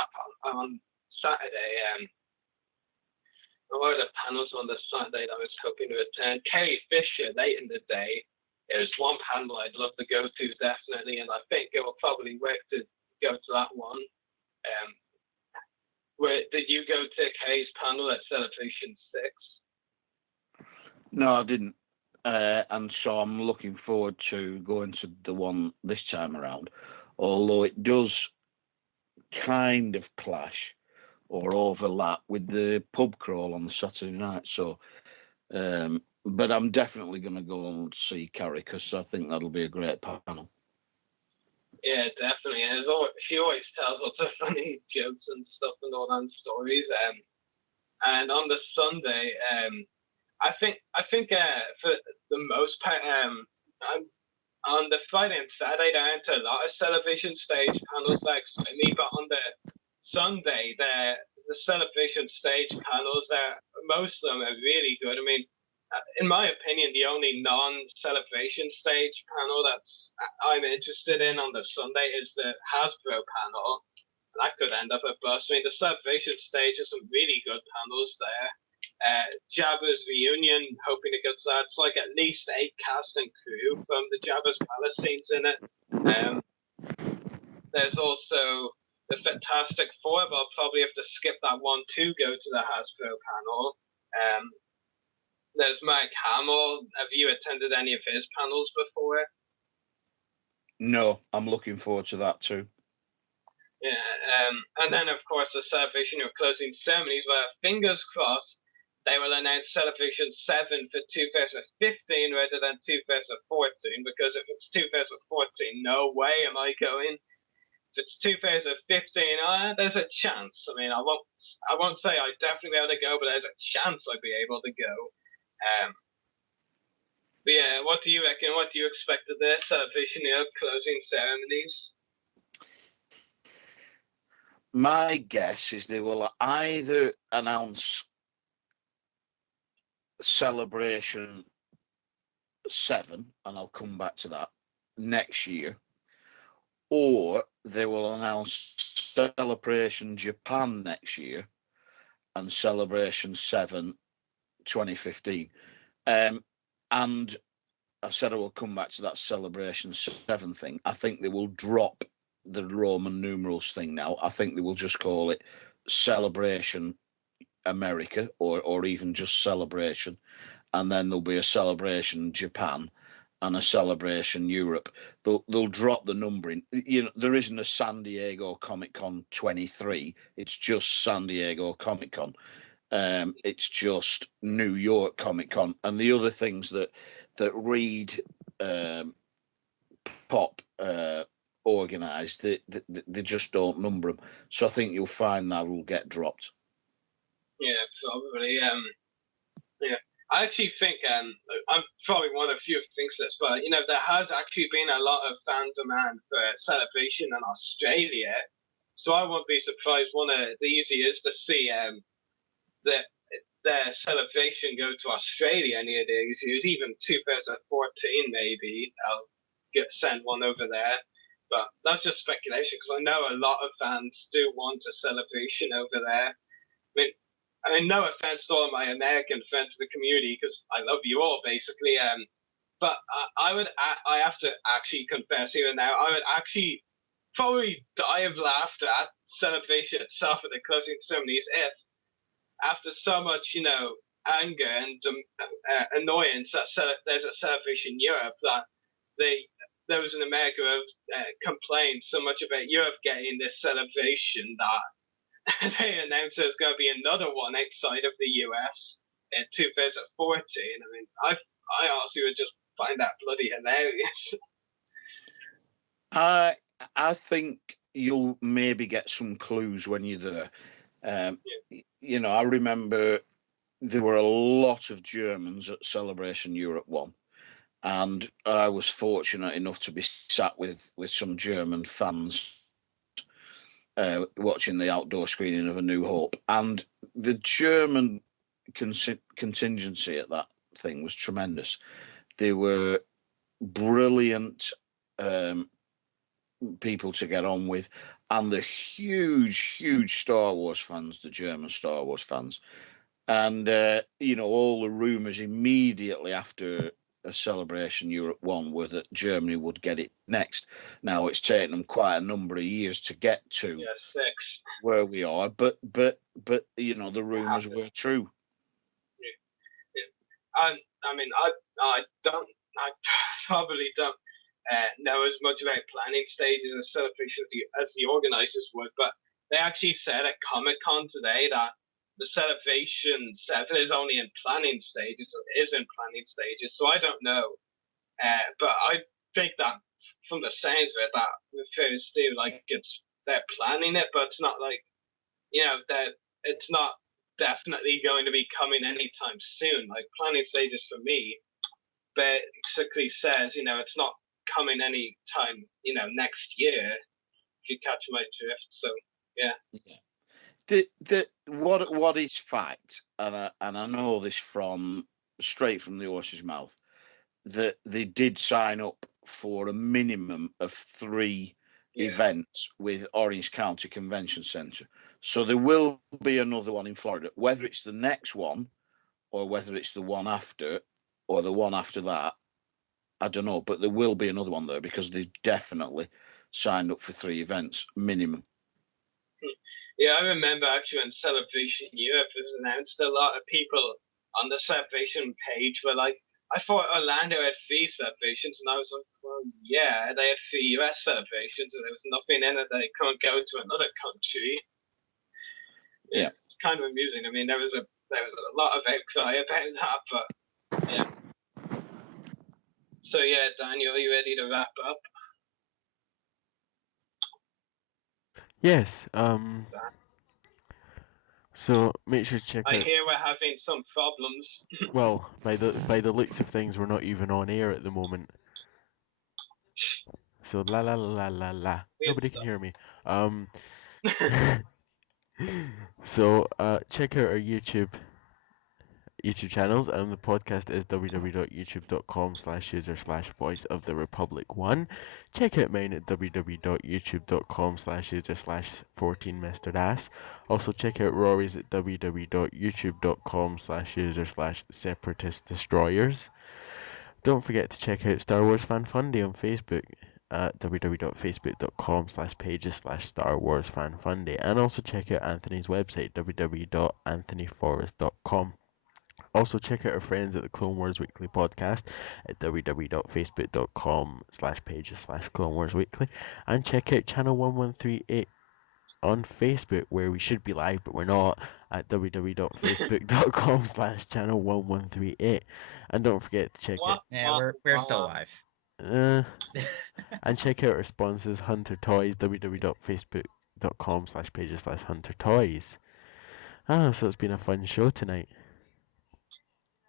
Saturday. A lot of the panels on the Saturday that I was hoping to attend. Carrie Fisher, late in the day, there's one panel I'd love to go to, definitely, and I think it will probably work to go to that one. Did you go to Carrie's panel at Celebration 6? No, I didn't. And so I'm looking forward to going to the one this time around, although it does kind of clash or overlap with the pub crawl on the Saturday night. So, but I'm definitely going to go and see Carrie because I think that'll be a great panel. Yeah, definitely. And she always tells lots of funny jokes and stuff and all that stories. And on the Sunday, I think for the most part, on the Friday and Saturday, there aren't a lot of celebration stage panels that excite me, but on the Sunday, the celebration stage panels, most of them are really good. I mean, in my opinion, the only non-celebration stage panel I'm interested in on the Sunday is the Hasbro panel. That could end up a bust. I mean, the celebration stage has some really good panels there. Jabba's reunion, hoping to go to that. It's like at least 8 cast and crew from the Jabba's Palace scenes in it. There's also the Fantastic Four, but I'll probably have to skip that one to go to the Hasbro panel. There's Mark Hamill. Have you attended any of his panels before? No, I'm looking forward to that too. Yeah, and then of course the celebration of closing ceremonies, where fingers crossed they will announce Celebration 7 for 2015 rather than 2014, because if it's 2014, no way am I going. If it's 2015, there's a chance. I mean, I won't say I'd definitely be able to go, but there's a chance I'd be able to go. But yeah, what do you reckon? What do you expect of the celebration of closing ceremonies? My guess is they will either announce Celebration 7, and I'll come back to that next year, or they will announce Celebration Japan next year and Celebration 7 2015. And I said I will come back to that Celebration 7 thing. I think they will drop the Roman numerals thing now. I think they will just call it Celebration America or even just Celebration, and then there'll be a Celebration Japan and a Celebration Europe. They'll drop the numbering. There isn't a San Diego Comic Con 23. It's just San Diego Comic Con. It's just New York Comic Con, and the other things that Reed Pop organised, they just don't number them. So I think you'll find that'll get dropped. Yeah, probably. Yeah, I actually think I'm probably one of the few who thinks this, but there has actually been a lot of fan demand for Celebration in Australia, so I won't be surprised. One of the easiest to see the Celebration go to Australia near the years, even 2014 maybe. I'll send one over there, but that's just speculation because I know a lot of fans do want a Celebration over there. I mean, no offense to all my American friends of the community, because I love you all, basically. But I have to actually confess here and now, I would actually probably die of laughter at Celebration itself at the closing ceremonies if, after so much, anger and annoyance that there's a Celebration Europe that those in America have complained so much about Europe getting this celebration that they announced there's going to be another one outside of the US in 2014. I mean, I honestly would just find that bloody hilarious. I think you'll maybe get some clues when you're there. You know, I remember there were a lot of Germans at Celebration Europe 1, and I was fortunate enough to be sat with some German fans watching the outdoor screening of A New Hope, and the German contingency at that thing was tremendous. They were brilliant people to get on with, and the huge Star Wars fans, the German Star Wars fans. And, you know, all the rumours immediately after a Celebration Europe 1 were that Germany would get it next. Now, it's taken them quite a number of years to get to 6 where we are, but you know, the rumours were true. I mean, I probably don't know as much about planning stages and Celebration as the organisers would, but they actually said at Comic-Con today that the Celebration 7 is only in planning stages, or is in planning stages, so I don't know. But I think that from the sounds of it, that refers to like they're planning it, but it's not like, you know, that it's not definitely going to be coming anytime soon. Like planning stages for me basically says, you know, it's not coming anytime, you know, next year, if you catch my drift. So yeah. What is fact, and I know this straight from the horse's mouth, that they did sign up for a minimum of 3 events with Orange County Convention Center. So there will be another one in Florida. Whether it's the next one, or whether it's the one after, or the one after that, I don't know. But there will be another one there because they definitely signed up for 3 events minimum. Yeah, I remember actually when Celebration Europe was announced, a lot of people on the Celebration page were like, I thought Orlando had 3 celebrations, and I was like, well, yeah, they had 3 US celebrations, and there was nothing in it that they couldn't go to another country. Yeah. It's kind of amusing. I mean, there was a lot of outcry about that, but yeah. So yeah, Daniel, are you ready to wrap up? Yes. So make sure to check I out. hear we're having some problems. Well, by the looks of things, we're not even on air at the moment. So la la la la la. Nobody can hear me. So check out our YouTube channels, and the podcast is www.youtube.com/user/voice-of-the-republic1. Check out mine at www.youtube.com/user/14mrdass. Also check out Rory's at www.youtube.com/user/separatist-destroyers. Don't forget to check out Star Wars Fan Fundy on Facebook at www.facebook.com/pages/Star Wars Fan Fundy, and also check out Anthony's website, www.anthonyforrest.com. Also, check out our friends at the Clone Wars Weekly podcast at www.facebook.com/pages/Clone Wars Weekly, and check out Channel 1138 on Facebook, where we should be live, but we're not, at www.facebook.com/channel 1138. And don't forget to check out. Yeah, we're still live. And check out our sponsors, Hunter Toys, www.facebook.com/pages/Hunter Toys. So it's been a fun show tonight.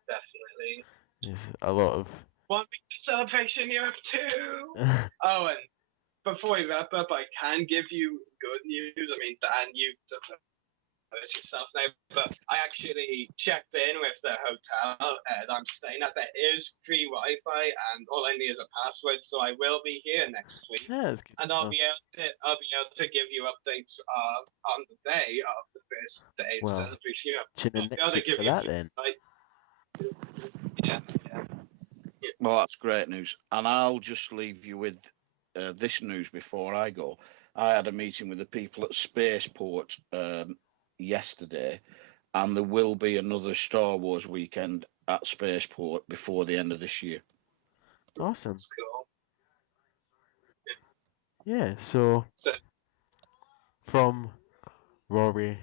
Definitely. There's a lot of. One big celebration Europe too. Oh, and before we wrap up, I can give you good news. I mean, Dan, you yourself now, but I actually checked in with the hotel that I'm staying at. There is free Wi-Fi, and all I need is a password, so I will be here next week. Yeah, and I'll be able to give you updates on the day of the first day of celebration. Tune in next week for that then. Yeah. Well, that's great news. And I'll just leave you with this news before I go. I had a meeting with the people at Spaceport yesterday, and there will be another Star Wars weekend at Spaceport before the end of this year. Awesome. That's cool. Yeah, so So, from Rory,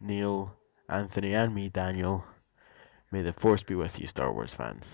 Neil, Anthony, and me, Daniel, may the Force be with you, Star Wars fans.